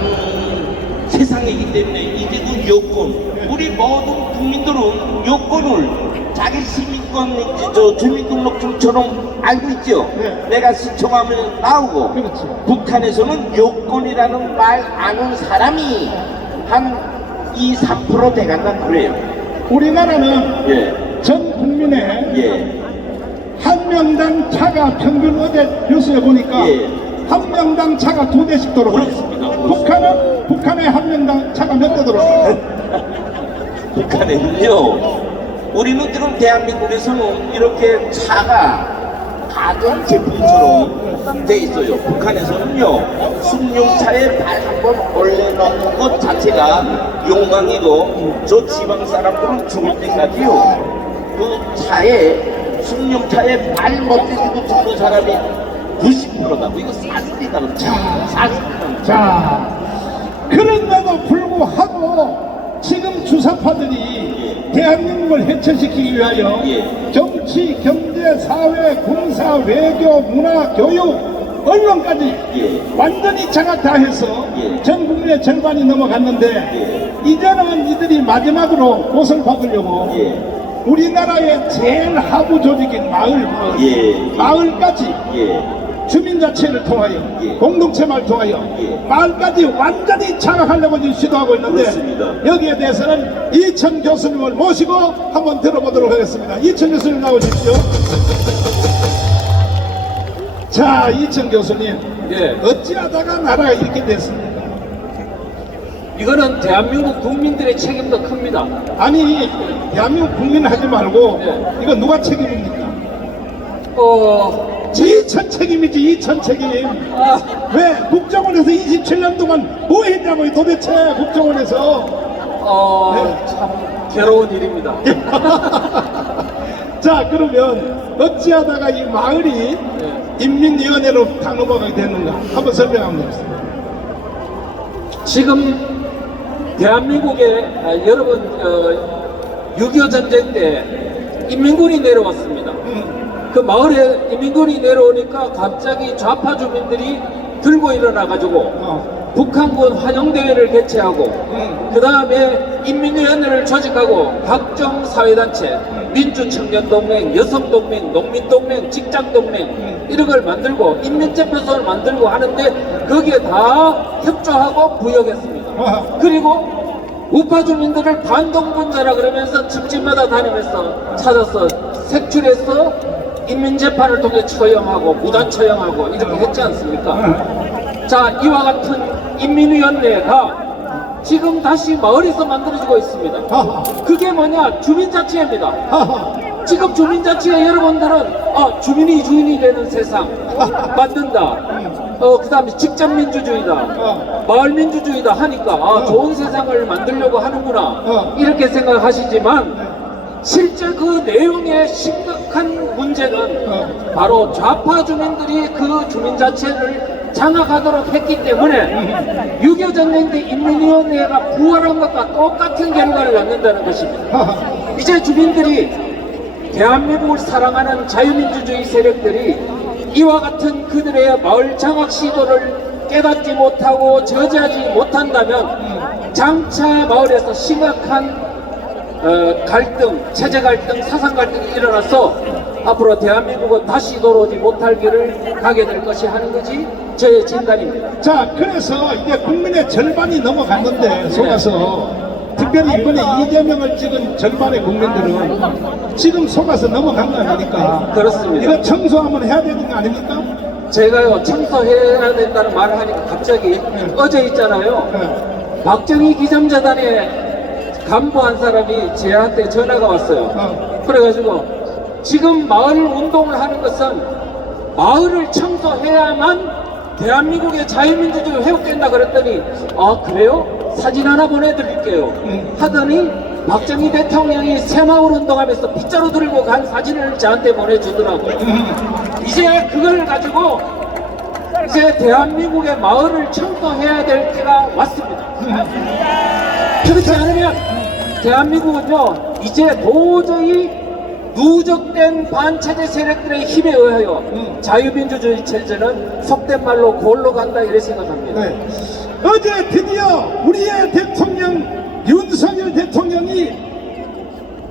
세상이기 때문에 이제 그 여권 우리 모든 국민들은 여권을 자기 시민권 저 주민등록증처럼 알고 있죠. 네. 내가 신청하면 나오고 그렇지. 북한에서는 여권이라는 말 아는 사람이 한 2~3% 돼간다 그래요. 우리나라는 예. 전 국민의 예. 한 명당 차가 평균 어제 뉴스에 보니까 예. 한 명당 차가 2대씩 들어가요. 그렇습니다. 북한에 한 명당 차가 몇 대 들어가요? 북한에는요 우리는 지금 대한민국에서는 이렇게 차가 가전 제품처럼 돼 있어요. 북한에서는요 승용차에 발 한번 올려놓는 것 자체가 영광이고 저 지방 사람들은 죽을 때까지요 그 차에 승용차에 발 못 대고 죽는 사람이 90%다. 이거 사실이다. 사실이다. 자, 그런데도 불구하고 지금 주사파들이 대한민국을 해체시키기 위하여 예. 정치, 경제, 사회, 군사, 외교, 문화, 교육, 언론까지 예. 완전히 장악 다 해서 예. 전 국민의 절반이 넘어갔는데 이제는 이들이 마지막으로 못을 박으려고 예. 우리나라의 제일 하부 조직인 마을, 예. 마을까지 예. 주민자치를 통하여 예. 공동체를 통하여 예. 마을까지 완전히 장악하려고 지금 시도하고 있는데 그렇습니다. 여기에 대해서는 이천 교수님을 모시고 한번 들어보도록 하겠습니다. 이천 교수님 나오십시오. 자, 이천 교수님, 예, 어찌하다가 나라가 이렇게 됐습니까? 이거는 대한민국 국민들의 책임도 큽니다. 아니, 대한민국 국민 하지 말고 예. 이거 누가 책임입니까? 이천 책임이지, 이천 책임. 왜 국정원에서 27년 동안 뭐 했냐고요, 도대체 국정원에서. 네. 참 괴로운 일입니다. 자, 그러면 어찌하다가 이 마을이 인민위원회로 다 넘어가게 됐는가 한번 설명 한번 해주세요. 지금 대한민국에 여러분 6.25 전쟁 때 인민군이 내려왔습니다. 그 마을에 인민군이 내려오니까 갑자기 좌파 주민들이 들고 일어나가지고 북한군 환영대회를 개최하고 그 다음에 인민위원회를 조직하고 각종 사회단체 민주청년동맹, 여성동맹, 농민동맹, 직장동맹 이런 걸 만들고 인민재판소를 만들고 하는데 거기에 다 협조하고 부역했습니다. 그리고 우파 주민들을 반동분자라 그러면서 집집마다 다니면서 찾아서 색출해서 인민재판을 통해 처형하고 무단 처형하고 이렇게 했지 않습니까? 자, 이와 같은 인민위원회가 지금 다시 마을에서 만들어지고 있습니다. 그게 뭐냐? 주민자치입니다. 지금 주민자치에 여러분들은 주민이 주인이 되는 세상 만든다. 그 다음에 직접민주주의다. 마을민주주의다 하니까 좋은 세상을 만들려고 하는구나. 이렇게 생각하시지만 실제 그 내용의 심각한 문제는 바로 좌파 주민들이 그 주민자치를 장악하도록 했기 때문에 6.25 전쟁 때 인민위원회가 부활한 것과 똑같은 결과를 낳는다는 것입니다. 이제 주민들이 대한민국을 사랑하는 자유민주주의 세력들이 이와 같은 그들의 마을 장악 시도를 깨닫지 못하고 저지하지 못한다면 장차 마을에서 심각한 갈등, 체제 갈등, 사상 갈등이 일어나서 앞으로 대한민국은 다시 돌아오지 못할 길을 가게 될 것이 하는 것이 저의 진단입니다. 자, 그래서 이제 국민의 절반이 넘어갔는데 속아서 특별히 이번에 이재명을 찍은 절반의 국민들은 지금 속아서 넘어간 거 아닙니까? 그렇습니다. 이거 청소 한번 해야 되는 거 아닙니까? 제가요, 청소해야 된다는 말을 하니까 갑자기 어제 있잖아요. 박정희 기념재단에 간부 한 사람이 저한테 전화가 왔어요. 그래가지고 지금 마을 운동을 하는 것은 마을을 청소해야만 대한민국의 자유민주주의 회복된다 그랬더니 그래요? 사진 하나 보내드릴게요 하더니 박정희 대통령이 새마을 운동하면서 빗자루 들고 간 사진을 저한테 보내주더라고요. 이제 그걸 가지고 이제 대한민국의 마을을 청소해야 될 때가 왔습니다. 그렇지 않으면 대한민국은요 이제 도저히 누적된 반체제 세력들의 힘에 의하여 자유민주주의 체제는 속된 말로 골로 간다 이렇게 생각합니다. 네. 어제 드디어 우리의 대통령 윤석열 대통령이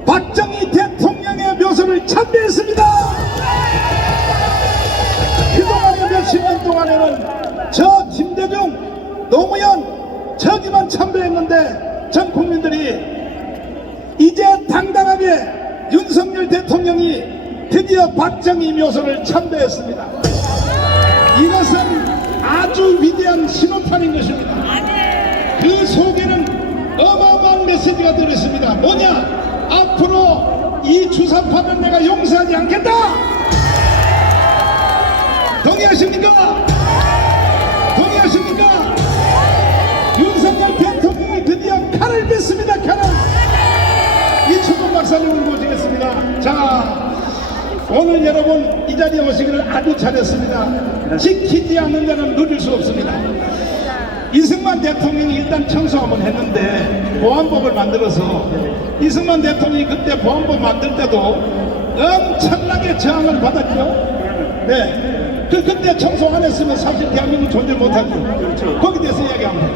박정희 대통령의 묘소를 참배했습니다. 그동안의 몇십 년 동안에는 저 김대중, 노무현 저기만 참배했는데 전 국민들이 이제 당당하게 윤석열 대통령이 드디어 박정희 묘소를 참배했습니다. 이것은 아주 위대한 신호탄인 것입니다. 그 속에는 어마어마한 메시지가 들어있습니다. 뭐냐? 앞으로 이 주사파는 내가 용서하지 않겠다. 동의하십니까? 동의하십니까? 윤석열 대통령이 드디어 칼을 뺐습니다. 칼을. 이충국 박사님을 모시겠습니다. 자, 오늘 여러분 이 자리에 오시기를 아주 잘했습니다. 지키지 않는 자는 누릴 수 없습니다. 이승만 대통령이 일단 청소 한번 했는데 보안법을 만들어서 이승만 대통령이 그때 보안법 만들 때도 엄청나게 저항을 받았죠. 네, 그때 청소 안 했으면 사실 대한민국 존재 못하죠. 그렇죠. 거기에 대해서 이야기합니다.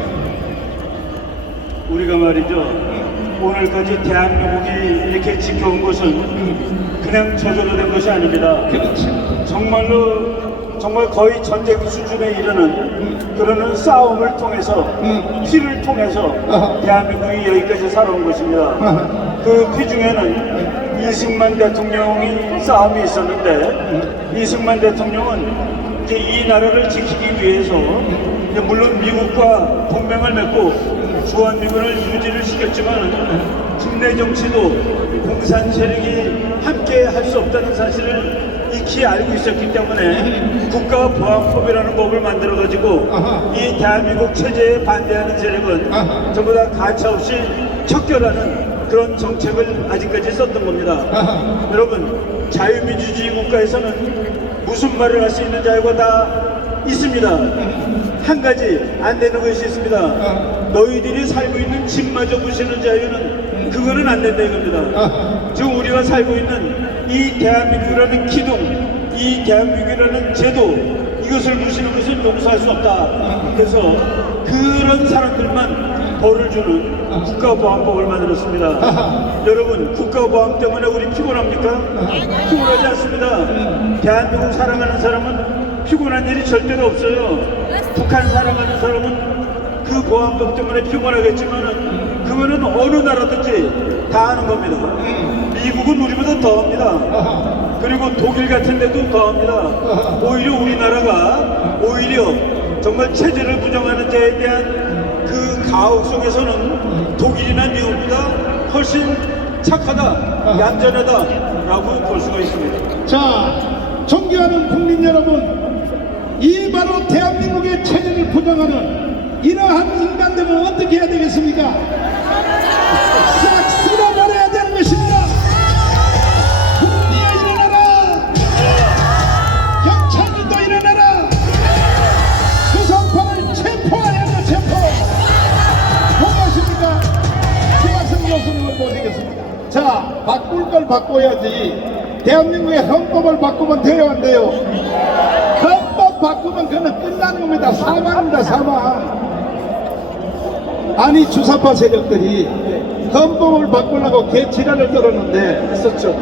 우리가 말이죠. 오늘까지 대한민국이 이렇게 지켜온 것은 그냥 저절로 된 것이 아닙니다. 그렇지. 정말로 정말 거의 전쟁 수준에 이르는 그러는 싸움을 통해서 피를 통해서 대한민국이 여기까지 살아온 것입니다. 그 피 중에는 이승만 대통령이 싸움이 있었는데 이승만 대통령은 이제 이 나라를 지키기 위해서 이제 물론 미국과 동맹을 맺고 주한미군을 유지를 시켰지만 국내 정치도 공산 세력이 함께 할 수 없다는 사실을 익히 알고 있었기 때문에 국가보안법이라는 법을 만들어 가지고 이 대한민국 체제에 반대하는 세력은 전부 다 가차없이 척결하는 그런 정책을 아직까지 썼던 겁니다. 여러분, 자유민주주의 국가에서는 무슨 말을 할 수 있는 자유가 다 있습니다. 한 가지 안 되는 것이 있습니다. 너희들이 살고 있는 집마저 부시는 자유는 그거는 안 된다 이겁니다. 지금 우리가 살고 있는 이 대한민국이라는 기둥, 이 대한민국이라는 제도, 이것을 부시는 것은 용서할 수 없다. 그래서 그런 사람들만 벌을 주는 국가보안법을 만들었습니다. 여러분, 국가보안 때문에 우리 피곤합니까? 피곤하지 않습니다. 대한민국 사랑하는 사람은 피곤한 일이 절대로 없어요. 북한 사랑하는 사람은 그 보안법 때문에 피곤하겠지만은 그거는 어느 나라든지 다 하는 겁니다. 미국은 우리보다 더합니다. 그리고 독일 같은 데도 더합니다. 오히려 우리나라가 오히려 정말 체제를 부정하는 자에 대한 그 가혹 속에서는 독일이나 미국보다 훨씬 착하다, 얌전하다 라고 볼 수가 있습니다. 자, 존경하는 국민 여러분, 이 바로 대한민국의 체제를 부정하는 이러한 인간들은 어떻게 해야 되겠습니까? 싹 쓸어버려야 되는 것입니다. 국민이여 일어나라! 경찰들도 일어나라! 수성파를 체포해야 해요, 체포! 고맙습니까? 김학성 교수님을 모시겠습니다. 자, 바꿀 걸 바꿔야지. 대한민국의 헌법을 바꾸면 돼요, 안 돼요? 헌법 바꾸면 그건 끝나는 겁니다. 사망입니다, 사망. 아니, 주사파 세력들이 헌법을 바꾸려고 개치란을 떨었는데 했었죠.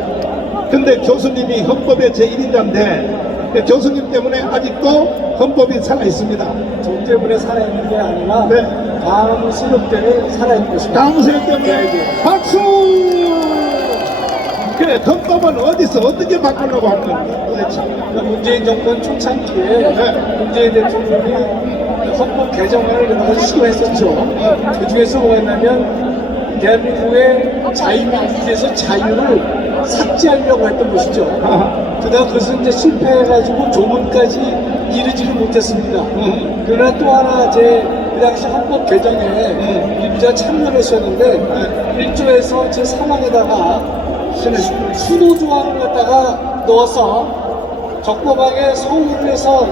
근데 교수님이 헌법의 제1인자인데 교수님 때문에 아직도 헌법이 살아있습니다. 저 때문에 살아있는 게 아니라 네. 다음 세력 때문에 살아있는 것입니다. 다음 세력 때문에 박수! 그래, 헌법은 어디서 어떻게 바꾸려고 하는 겁니까? 도대체. 문재인 정권 초창기에 문재인 대통령이 헌법 개정을 여러 가지 시도했었죠. 그 중에서 뭐였냐면 대한민국의 자유민주주의에서 자유를 삭제하려고 했던 것이죠. 그러다 그것은 이제 실패해가지고 조문까지 이르지를 못했습니다. 그러나 또 하나 그 당시 헌법 개정에 일부자 참여를 했었는데 1조에서 제 3항에다가 수도 조항을 갖다가 넣어서 적법하게 서울에서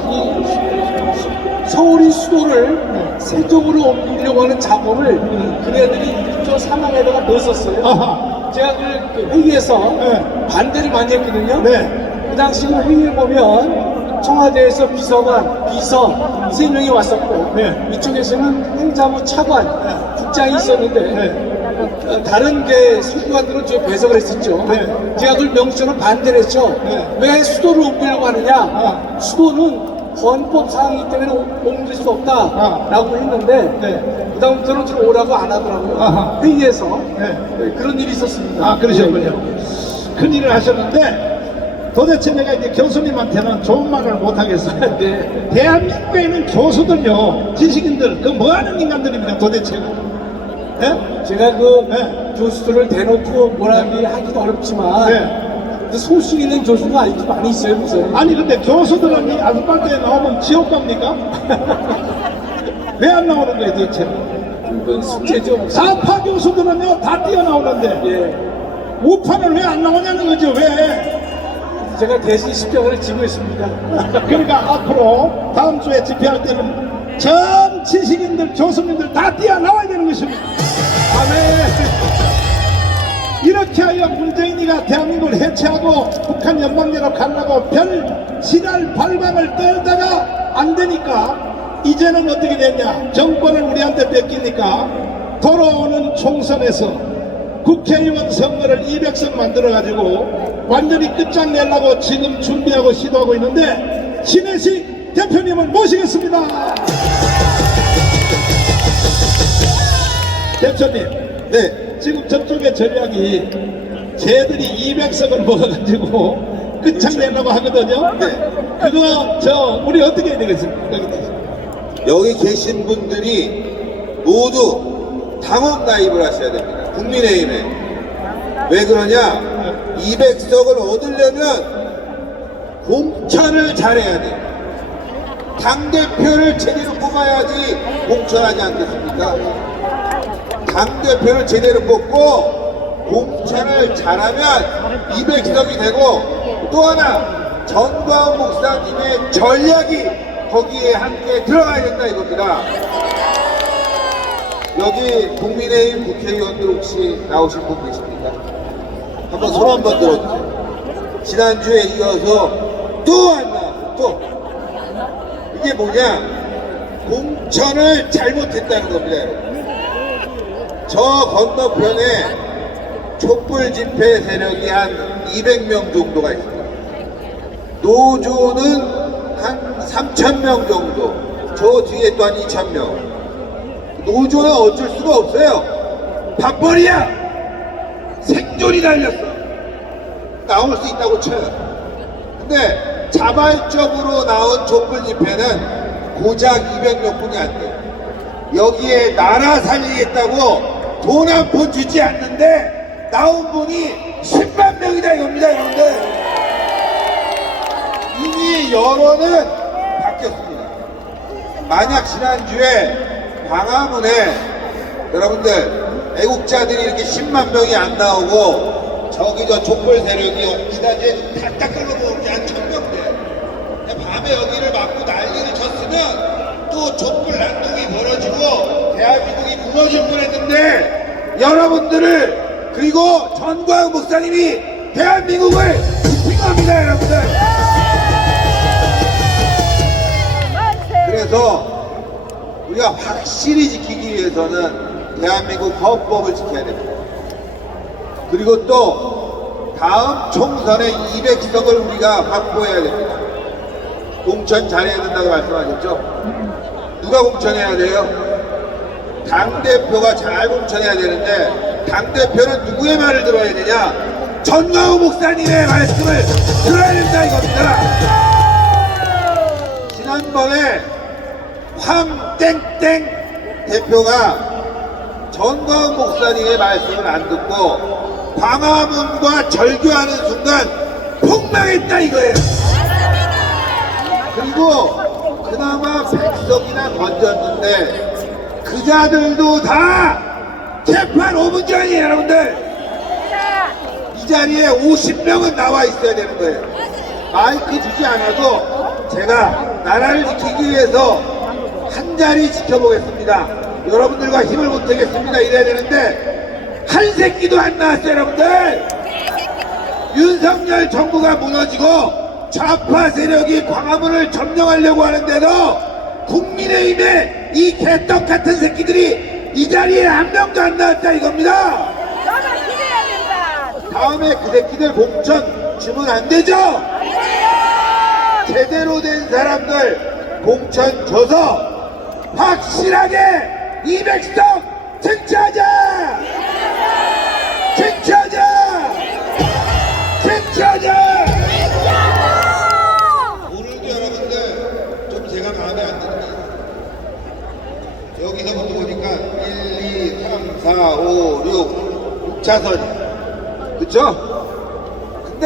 서울이 수도를 세종으로 옮기려고 하는 작업을 그네들이 1조 3항에다가 넣었었어요. 제가 그 회의에서 반대를 많이 했거든요. 그 당시 그 회의를 보면 청와대에서 비서관, 비서 3명이 왔었고 이쪽에서는 행자부 차관, 국장이 있었는데 다른 게 선관들은 저 배석을 했었죠. 제가 그걸 명시적으로 반대를 했죠. 왜 수도를 옮기려고 하느냐? 수도는 헌법 사항이기 때문에 옮길 수 없다라고 했는데 그다음부터는 좀 오라고 안 하더라고요. 회의에서 그런 일이 있었습니다. 아, 그러셨군요. 큰일을 하셨는데 도대체 내가 이제 교수님한테는 좋은 말을 못 하겠습니다. 대한민국에 있는 교수들요, 지식인들, 그 뭐하는 인간들입니까 도대체? 제가 교수들을 대놓고 뭐라고 하기도 어렵지만 소식 있는 교수가 아직도 많이 있어요, 그죠? 아니 근데 교수들은 이 아스팔트에 나오면 지옥 갑니까? 왜 안 나오는 거예요 도대체? 그건 숙제죠. 사파 교수들은요 다 뛰어나오는데 우파는 왜 안 나오냐는 거죠. 왜? 제가 대신 십자가를 지고 있습니다. 그러니까 앞으로 다음 주에 집회할 때는 전 지식인들, 교수님들 다 뛰어나와야 되는 것입니다. 아멘. 이렇게 하여 문재인이가 대한민국을 해체하고 북한 연방제로 가려고 별 지랄 발광을 떨다가 안 되니까 이제는 어떻게 됐냐? 정권을 우리한테 뺏기니까 돌아오는 총선에서 국회의원 선거를 200석 만들어 가지고 완전히 끝장내려고 지금 준비하고 시도하고 있는데 신혜식 대표님을 모시겠습니다. 대표님, 네, 지금 저쪽의 전략이 쟤들이 200석을 먹어가지고 끝장내려고 하거든요. 네, 그거 우리 어떻게 해야 되겠습니까? 여기 계신 분들이 모두 당원 가입을 하셔야 됩니다. 국민의힘에. 왜 그러냐? 200석을 얻으려면 공천을 잘해야 돼요. 당대표를 제대로 뽑아야지 공천하지 않겠습니까? 당대표를 제대로 뽑고 공천을 잘하면 200석이 되고, 또 하나 전광훈 목사님의 전략이 거기에 함께 들어가야 된다 이겁니다. 여기 국민의힘 국회의원들 혹시 나오신 분 계십니까? 한번 손 한번 들어주세요. 지난주에 이어서 또 안 나왔어요. 또 이게 뭐냐? 공천을 잘못했다는 겁니다, 여러분. 저 건너편에 촛불 집회 세력이 한 200명 정도가 있습니다. 노조는 한 3,000명 정도, 저 뒤에 또 한 2,000명. 노조는 어쩔 수가 없어요. 밥벌이야. 생존이 달렸어. 나올 수 있다고 쳐요. 근데 자발적으로 나온 촛불 집회는 고작 200몇 분이 안 돼요. 여기에 나라 살리겠다고 돈 한 푼 주지 않는데 나온 분이 10만 명이다 이겁니다, 여러분들. 이미 여론은 바뀌었습니다. 만약 지난주에 광화문에 여러분들 애국자들이 이렇게 10만 명이 안 나오고 저기 저 촛불 세력이 지난주에 다 닦아놓고 한 1,000명 돼. 밤에 여기를 막고 난리를 쳤으면 또 촛불 난동이 벌어지고 대한민국이 무너질 뻔했는데, 여러분들을 그리고 전광훈 목사님이 대한민국을 지킨 겁니다, 여러분들. 그래서 우리가 확실히 지키기 위해서는 대한민국 헌법을 지켜야 됩니다. 그리고 또 다음 총선에 200석을 우리가 확보해야 됩니다. 공천 잘해야 된다고 말씀하셨죠? 누가 공천해야 돼요? 당대표가 잘 공천해야 되는데, 당대표는 누구의 말을 들어야 되냐? 전광훈 목사님의 말씀을 들어야 된다 이겁니다. 지난번에 황땡땡 대표가 전광훈 목사님의 말씀을 안 듣고 광화문과 절교하는 순간 폭망했다 이거예요. 그리고 그나마 100석이나 던졌는데 그 자들도 다 재판 5분 전이에요, 여러분들. 이 자리에 50명은 나와 있어야 되는 거예요. 마이크 주지 않아도 제가 나라를 지키기 위해서 한 자리 지켜보겠습니다. 여러분들과 힘을 보태겠습니다. 이래야 되는데 한 새끼도 안 나왔어요, 여러분들. 윤석열 정부가 무너지고 좌파 세력이 광화문을 점령하려고 하는데도 국민의힘의 이 개떡 같은 새끼들이 이 자리에 한 명도 안 나왔다 이겁니다. 다음에 그 새끼들 공천 주면 안 되죠? 제대로 된 사람들 공천 줘서 확실하게 200석 쟁취하자! 쟁취하자! 쟁취하자! 오늘도 여러분들 좀 제가 마음에 안 듭니다. 여기서부터 보니까 1, 2, 3, 4, 5, 6 6차선이 그쵸? 근데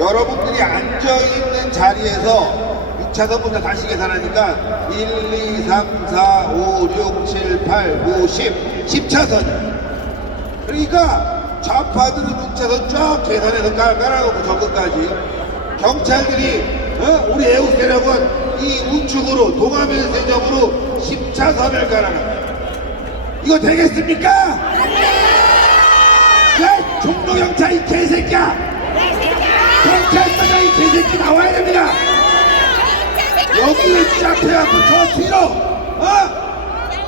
여러분들이 앉아있는 자리에서 6차선부터 다시 계산하니까 1, 2, 3, 4, 5, 6, 7, 8, 9, 10 10차선이에요. 그러니까 좌파들은 6차선 쫙 계산해서 깔아놓고 저끝까지 경찰들이 우리 애국 세력은 이 우측으로 동화면세점으로 10차선을 깔아놔요. 이거 되겠습니까? 야, 종로경찰 이 개새끼야! 경찰서장 이 개새끼 나와야 됩니다! 여기를 시작해갖고 저 뒤로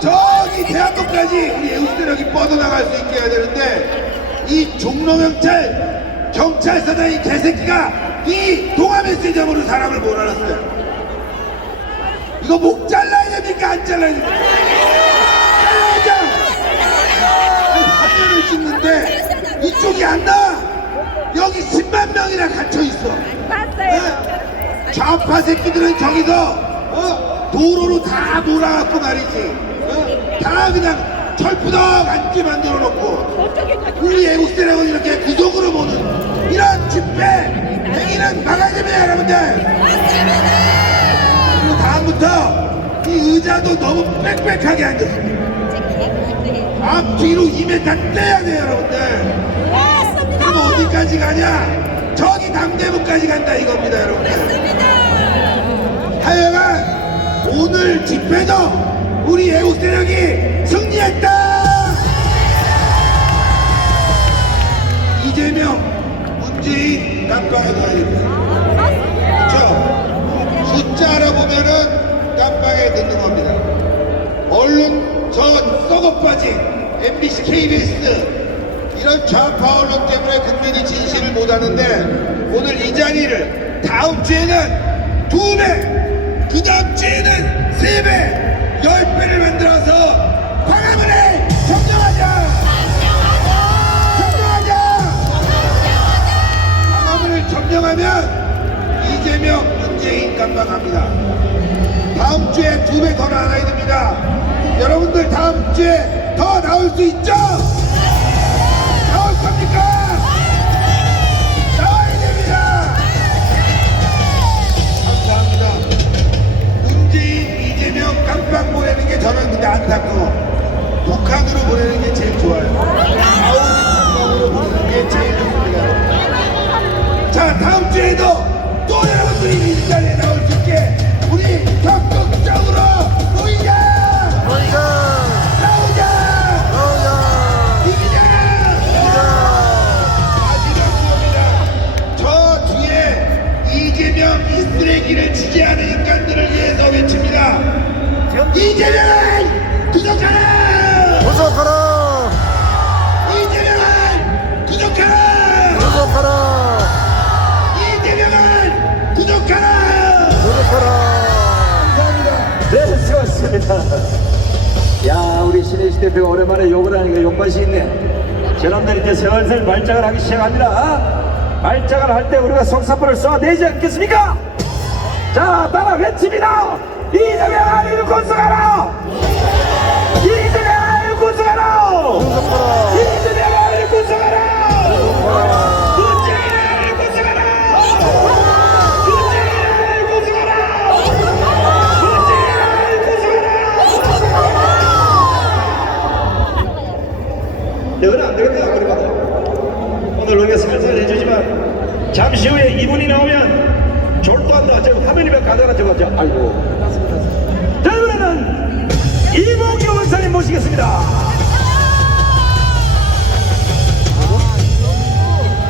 저기 대한민국까지 우리 애국세력이 뻗어나갈 수 있게 해야 되는데, 이 종로경찰 경찰서장 이 개새끼가 이 동화메시점으로 사람을 몰아놨어요. 이거 목 잘라야 됩니까? 안 잘라야 됩니까? 잘라야죠! 아니, 화면을 찍는데 이쪽이 안 나와! 여기 10만 명이나 갇혀있어. 네? 좌파 새끼들은 저기서 도로로 다 돌아갖고 말이지. 다 그냥 철푸덕 앉게 만들어 놓고 우리 애국세력을 이렇게 구속으로 모는 이런 집회 행위는 막아야 됩니다, 여러분들. 그리고 다음부터 이 의자도 너무 빽빽하게 앉았습니다. 앞뒤로 2m 떼야 돼요, 여러분들. 그럼 어디까지 가냐? 저기 당대문까지 간다 이겁니다, 여러분들. 하여간 오늘 집회도 우리 애국세력이 승리했다! 이재명, 문재인 깜빵에 넣어야 됩니다. 그렇죠? 숫자 알아보면은 깜빵에 넣는 겁니다. 언론 저 썩어빠진 MBC, KBS 이런 좌파 언론 때문에 국민이 진실을 못하는데 오늘 이 자리를 다음 주에는 2배, 그 다음 주에는 3배, 10배를 만들어서 광화문에 점령하자! 광화문을 점령하면 이재명, 문재인 깜빵합니다. 다음 주에 2배 더 나와야 됩니다. 여러분들 다음 주에 더 나올 수 있죠? 나올 겁니까? 나와야 됩니다. 감사합니다. 문재인, 이재명 깜빵 보내는 게 저는 근데 안타까워. 북한으로 보내는 게 제일 좋아요. 아우지 깜빵으로 보내는 게 제일 좋습니다. 자, 다음 주에도 또 여러분들이 이 자리에 나올 수 있게 우리 적극적으로 모이자! 싸우자! 이기자! 마지막 겁니다. 저 뒤에 이재명 이 쓰레기를 지지하는 인간들을 위해서 외칩니다. 이재명을 구속하라! 구속하라! 이재명을 구속하라! 구속하라! 이재명을 구속하라! 구속하라! 네, 수고하셨습니다. 야, 우리 신혜식 대표가 오랜만에 욕을 하니까 욕맛이 있네. 저놈들 이제 슬슬 발작을 하기 시작합니다. 발작을 할 때 우리가 속사포를 쏘아내지 않겠습니까? 자, 따라 외칩니다. 이재명을 구속하라! 이재명을 구속하라! 이재명을 구속하라! 문재인을 구속하라! 문재인을 구속하라! 문재인을 구속하라! 너는 안 되겠다, 그래 봐도. 오늘 우리가 살살 해주지만 잠시 후에 이분이 나오면 졸도한다. 저 화면이 몇 가다가 저거 아이고. 자, 이번에는 이봉규 원사님 모시겠습니다.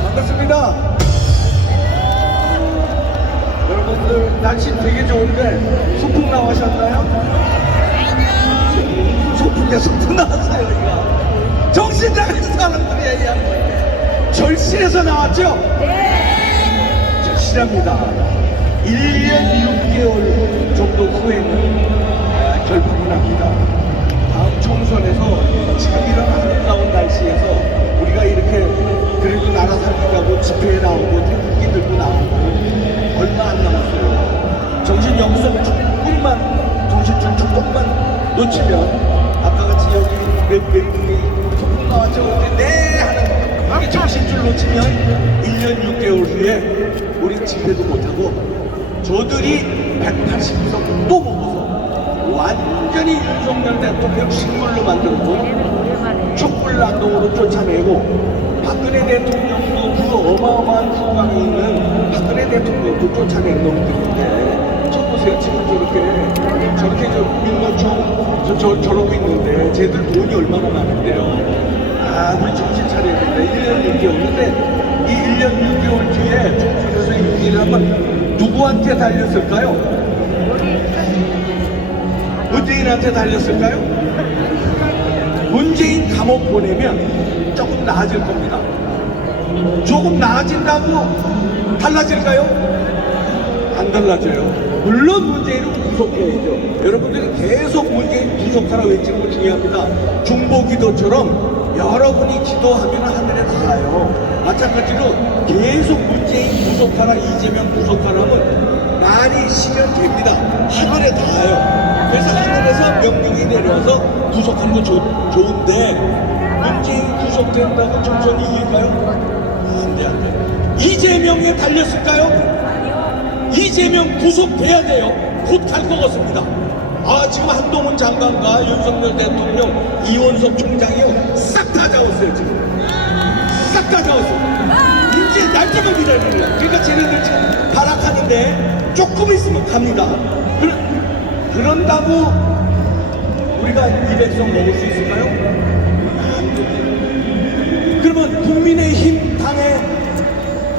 반갑습니다. 여러분들 날씨 되게 좋은데 소풍 나오셨나요? 소풍 나왔어요. 여기가. 정신 나간 사람들이에요. 절실해서 나왔죠? 네. 절실합니다. 1년 6개월 정도 후에는 결국은 합니다. 다음 총선에서 지금 이런 아름다운 날씨에서 우리가 이렇게 그래도 나라 살리자고 집회에 나오고 태극기 들고 나오고 얼마 안 남았어요. 정신 여기서 정신줄 조금만 놓치면 아까같이 여기 외국인이 소풍 나왔죠? 네 하는 이게 정신줄 놓치면 1년 6개월 후에 우리 집회도 못하고 저들이 180석 또 먹어서 완전히 윤석열 대통령 식물로 만들고 촛불난동으로 쫓아내고 박근혜 대통령도 그 어마어마한 후광이 있는 박근혜 대통령도 쫓아낸 놈들인데 저 보세요. 지금 저렇게 윤노총 저러고 있는데 쟤들 돈이 얼마나 많은데요. 아, 우리 정신 차려야 된다. 1년 6개월인데 이 1년 6개월 뒤에 총선에서 윤리를 하면 누구한테 달렸을까요? 문재인한테 달렸을까요? 문재인 감옥 보내면 조금 나아질 겁니다. 조금 나아진다고 달라질까요? 안 달라져요. 물론 문재인은 구속해야죠. 여러분들이 계속 문재인 구속하라 외치는 거 중요합니다. 중보기도처럼 여러분이 기도하면 하늘에 닿아요. 마찬가지로 계속 문재인 구속하라, 이재명 구속하라면 말이 시면 됩니다. 하늘에 닿아요. 그래서 하늘에서 명령이 내려와서 구속하는 거 좋은데 문재인 구속된다고 총선 이길까요? 안 돼, 안 돼. 이재명에 달렸을까요? 이재명 구속돼야 돼요. 곧 갈 것 같습니다. 지금 한동훈 장관과 윤석열 대통령, 이원석 총장이요, 싹 다 잡았어요, 지금. 싹 다 잡았어요. 이제 날짜만 기다리는 거야. 그러니까 쟤네들 지금 발악하는데 조금 있으면 갑니다. 그런다고 우리가 200석 먹을 수 있을까요? 안 됩니다. 그러면 국민의힘 당에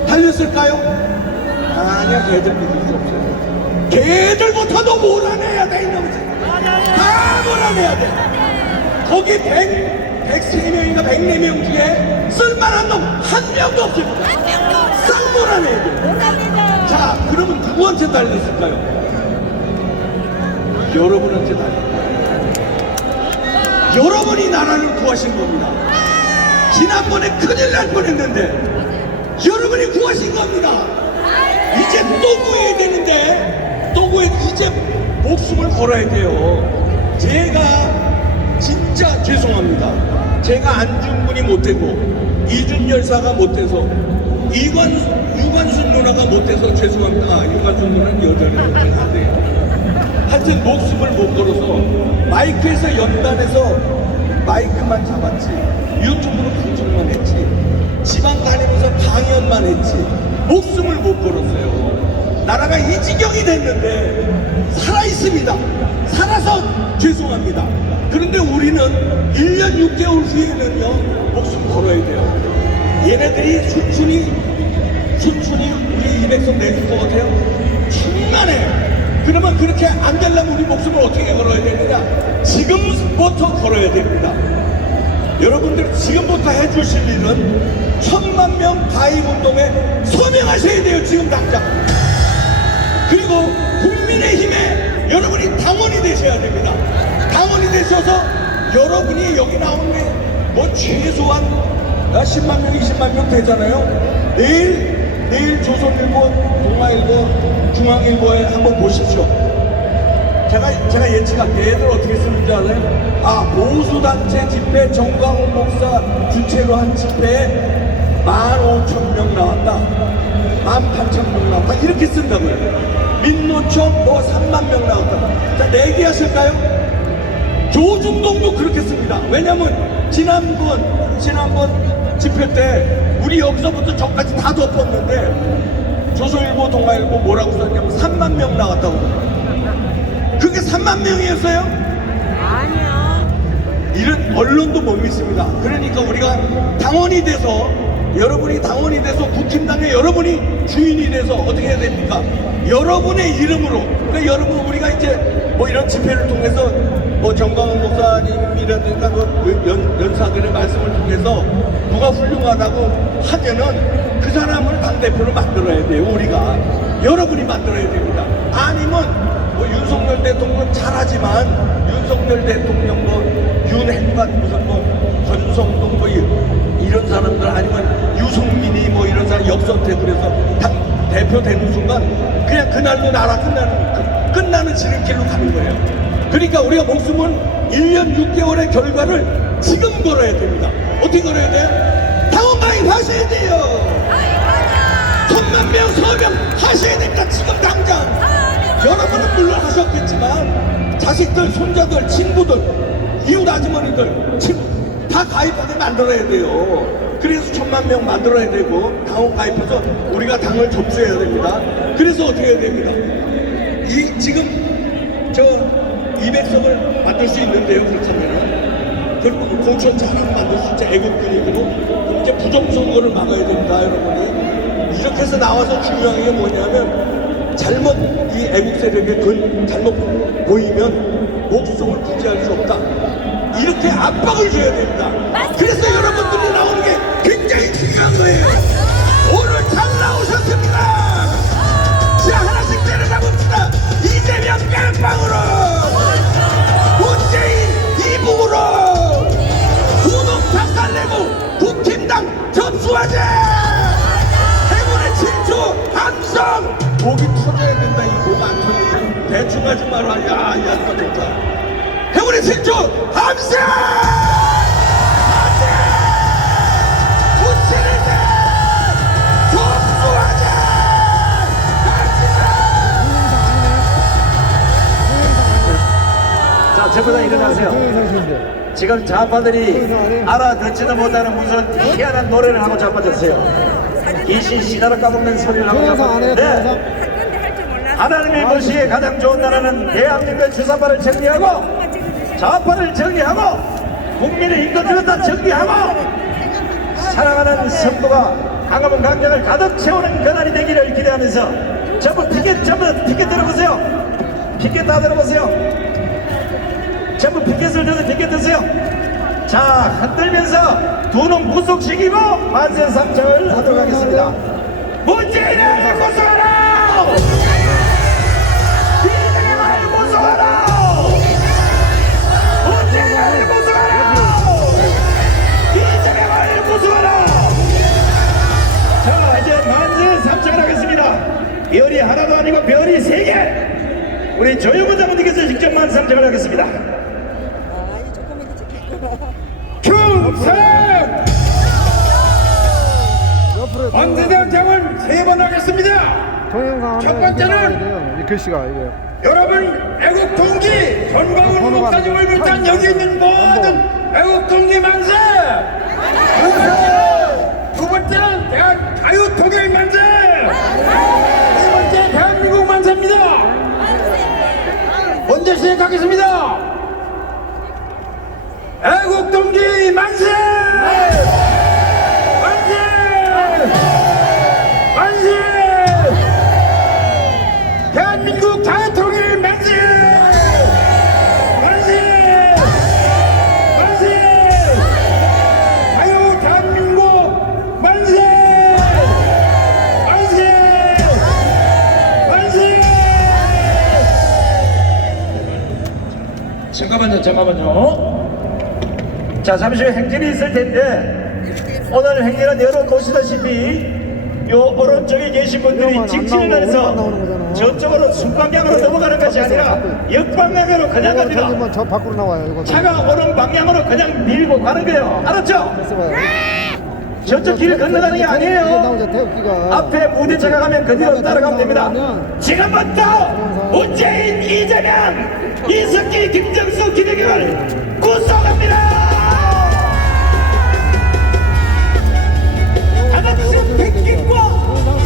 달렸을까요? 아니야, 걔들 믿을 수 없어요. 걔들부터도 몰아내야 돼, 이놈들. 다 몰아내야 돼. 거기 103명인가 104명 중에 쓸만한 놈 한 명도 없습니다. 싹 몰아내야 돼. 자, 그러면 누구한테 달렸을까요? 여러분한테 달렸어요. 여러분이 나라를 구하신 겁니다. 지난번에 큰일 날 뻔했는데 여러분이 구하신 겁니다. 이제 또 구해야 되는데 이제 목숨을 걸어야 돼요. 제가 진짜 죄송합니다. 제가 안중근이 못되고 이준 열사가 못돼서 유관순 누나가 못돼서 죄송합니다. 유관순 누나는 여자는 안 돼요. 하여튼 목숨을 못 걸어서 마이크에서 연단해서 마이크만 잡았지, 유튜브로 방송만 했지, 지방 다니면서 강연만 했지, 목숨을 못 걸었어요. 나라가 이 지경이 됐는데 살아있습니다. 살아서 죄송합니다. 그런데 우리는 1년 6개월 후에는요 목숨 걸어야 돼요. 얘네들이 순순히 우리 200석 내줄 것 같아요? 충만해. 그러면 그렇게 안 되려면 우리 목숨을 어떻게 걸어야 되느냐? 지금부터 걸어야 됩니다. 여러분들 지금부터 해주실 일은 1000만 명 가입운동에 서명하셔야 돼요. 지금 당장. 그리고 국민의힘에 여러분이 당원이 되셔야 됩니다. 당원이 되셔서 여러분이 여기 나오는 게 뭐 최소한 10만 명, 20만 명 되잖아요. 내일 조선일보, 동아일보, 중앙일보에 한번 보십시오. 제가 예측할게요. 얘들 어떻게 쓰는지 알아요? 보수단체 집회, 정광훈 목사 주최로 한 집회에 15,000명 나왔다, 18,000명 나왔다, 이렇게 쓴다고요. 민노총 3만 명 나왔다. 자, 내기하실까요? 조중동도 그렇게 씁니다. 왜냐면 지난번 집회 때 우리 여기서부터 저까지 다 덮었는데 조선일보, 동아일보 뭐라고 썼냐면 3만 명 나왔다고. 그게 3만 명이었어요? 아니요. 이런 언론도 못 믿습니다. 그러니까 우리가 당원이 돼서, 여러분이 당원이 돼서 국힘당에 여러분이 주인이 돼서 어떻게 해야 됩니까? 여러분의 이름으로. 그러니까 여러분, 우리가 이제 뭐 이런 집회를 통해서 뭐 정광훈 목사님이라든가 연사들의 말씀을 통해서 누가 훌륭하다고 하면은 그 사람을 당대표로 만들어야 돼요. 우리가 여러분이 만들어야 됩니다. 아니면 뭐 윤석열 대통령 잘하지만 윤석열 대통령 윤핵관 무슨 권성동 이런 사람들, 아니면 유승민이 이런 사람 역선택을 해서 당 대표 되는 순간 그냥 그날로 나라 끝나는 지름길로 가는 거예요. 그러니까 우리가 목숨은 1년 6개월의 결과를 지금 걸어야 됩니다. 어떻게 걸어야 돼요? 당원 가입하셔야 돼요. 1000만 명 서명 하셔야 됩니다. 지금 당장. 여러분은 물론 하셨겠지만 자식들, 손자들, 친구들, 이웃 아주머니들 다 가입하게 만들어야 돼요. 그래서 1000만 명 만들어야 되고 당원 가입해서 우리가 당을 접수해야 됩니다. 그래서 어떻게 해야 됩니다? 지금 200석을 만들 수 있는데요. 그렇다면 그리고 공천 잘하면 만들 수 있죠. 애국군이고. 그럼 이제 부정선거를 막아야 됩니다. 여러분이 이렇게 해서 나와서 중요한 게 뭐냐면, 잘못 이 애국 세력의 잘못 보이면 목숨을 부지할 수 없다, 이렇게 압박을 줘야 됩니다. 그래서 여러분들이 나오는 게 굉장히 중요한 거예요. 오늘 잘 나오셨습니다. 자, 하나씩 때려잡읍시다. 목이 터져야 된다. 이 목 안 터지면 대충 하지 마라. 야, 이거 좋다. 해군의 생존 함세! 함세! 부채는데 복수하자! 자, 전부 다 일어나세요. 지금 좌파들이 알아듣지도 못하는 무슨 희한한 노래를 하고 자빠졌어요. 귀신 씨나라 까먹는 소리를 하고 자빠졌는데 하나님의 보시기에 가장 좋은 나라는 대한민국의 주사파를 정리하고 좌파를 정리하고 국민을 이끌어들었다 정리하고 사랑하는 성도가 강화문 강경을 가득 채우는 그날이 되기를 기대하면서 전부 피켓 들어보세요. 피켓 다 들어보세요. 전부 피켓을 들어서 피켓 드세요. 자, 흔들면서 두 눈 무속시키고 만세 삼창을 하도록 하겠습니다. 문재인을 고소하라! 이재명을 고소하라! 문재인을 고소하라! 이재명을 고소하라! 자, 이제 만세 삼창을 하겠습니다. 별이 하나도 아니고 별이 3개! 우리 조영호 장군님께서 직접 만세 삼창을 하겠습니다. 충성! 만세삼창은 3번 하겠습니다. 첫 번째는 이 글씨가 이게 여러분 애국 동지 전광훈 목사님을 비롯한 여기 있는 모든 애국 동지 만세! 두 번째는 대한 자유통일 만세! 세 번째 대한민국 만세입니다. 먼저 시작하겠습니다. 애국 동지 만세! 만세! 만세! 대한민국 자유통일 만세! 만세! 만세! 자유 대한민국 만세! 만세! 만세! 잠깐만요. 자, 잠시 후에 행진이 있을 텐데 오늘 행진은 여러분 보시다시피 요 오른쪽에 계신 분들이 직진을 해서 저쪽으로 순방향으로 넘어가는 것이 아니라 역방향으로 그냥 갑니다. 저 밖으로 나와요. 이거 차가 오는 방향으로 그냥 밀고 가는 거예요. 알았죠? 저쪽 길을 건너가는 게 아니에요. 앞에 무대차가 가면 그대로 따라가면 됩니다. 지금부터 문재인, 이재명, 이석기, 김정수, 김영걸 구속합니다. 하나씩 백기과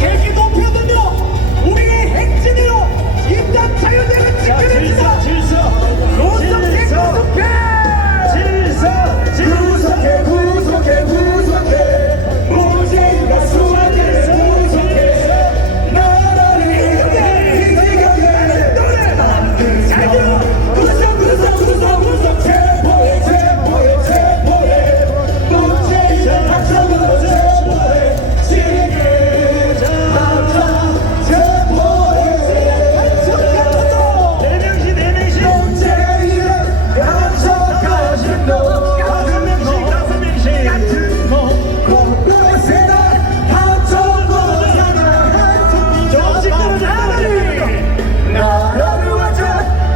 계기 높여들며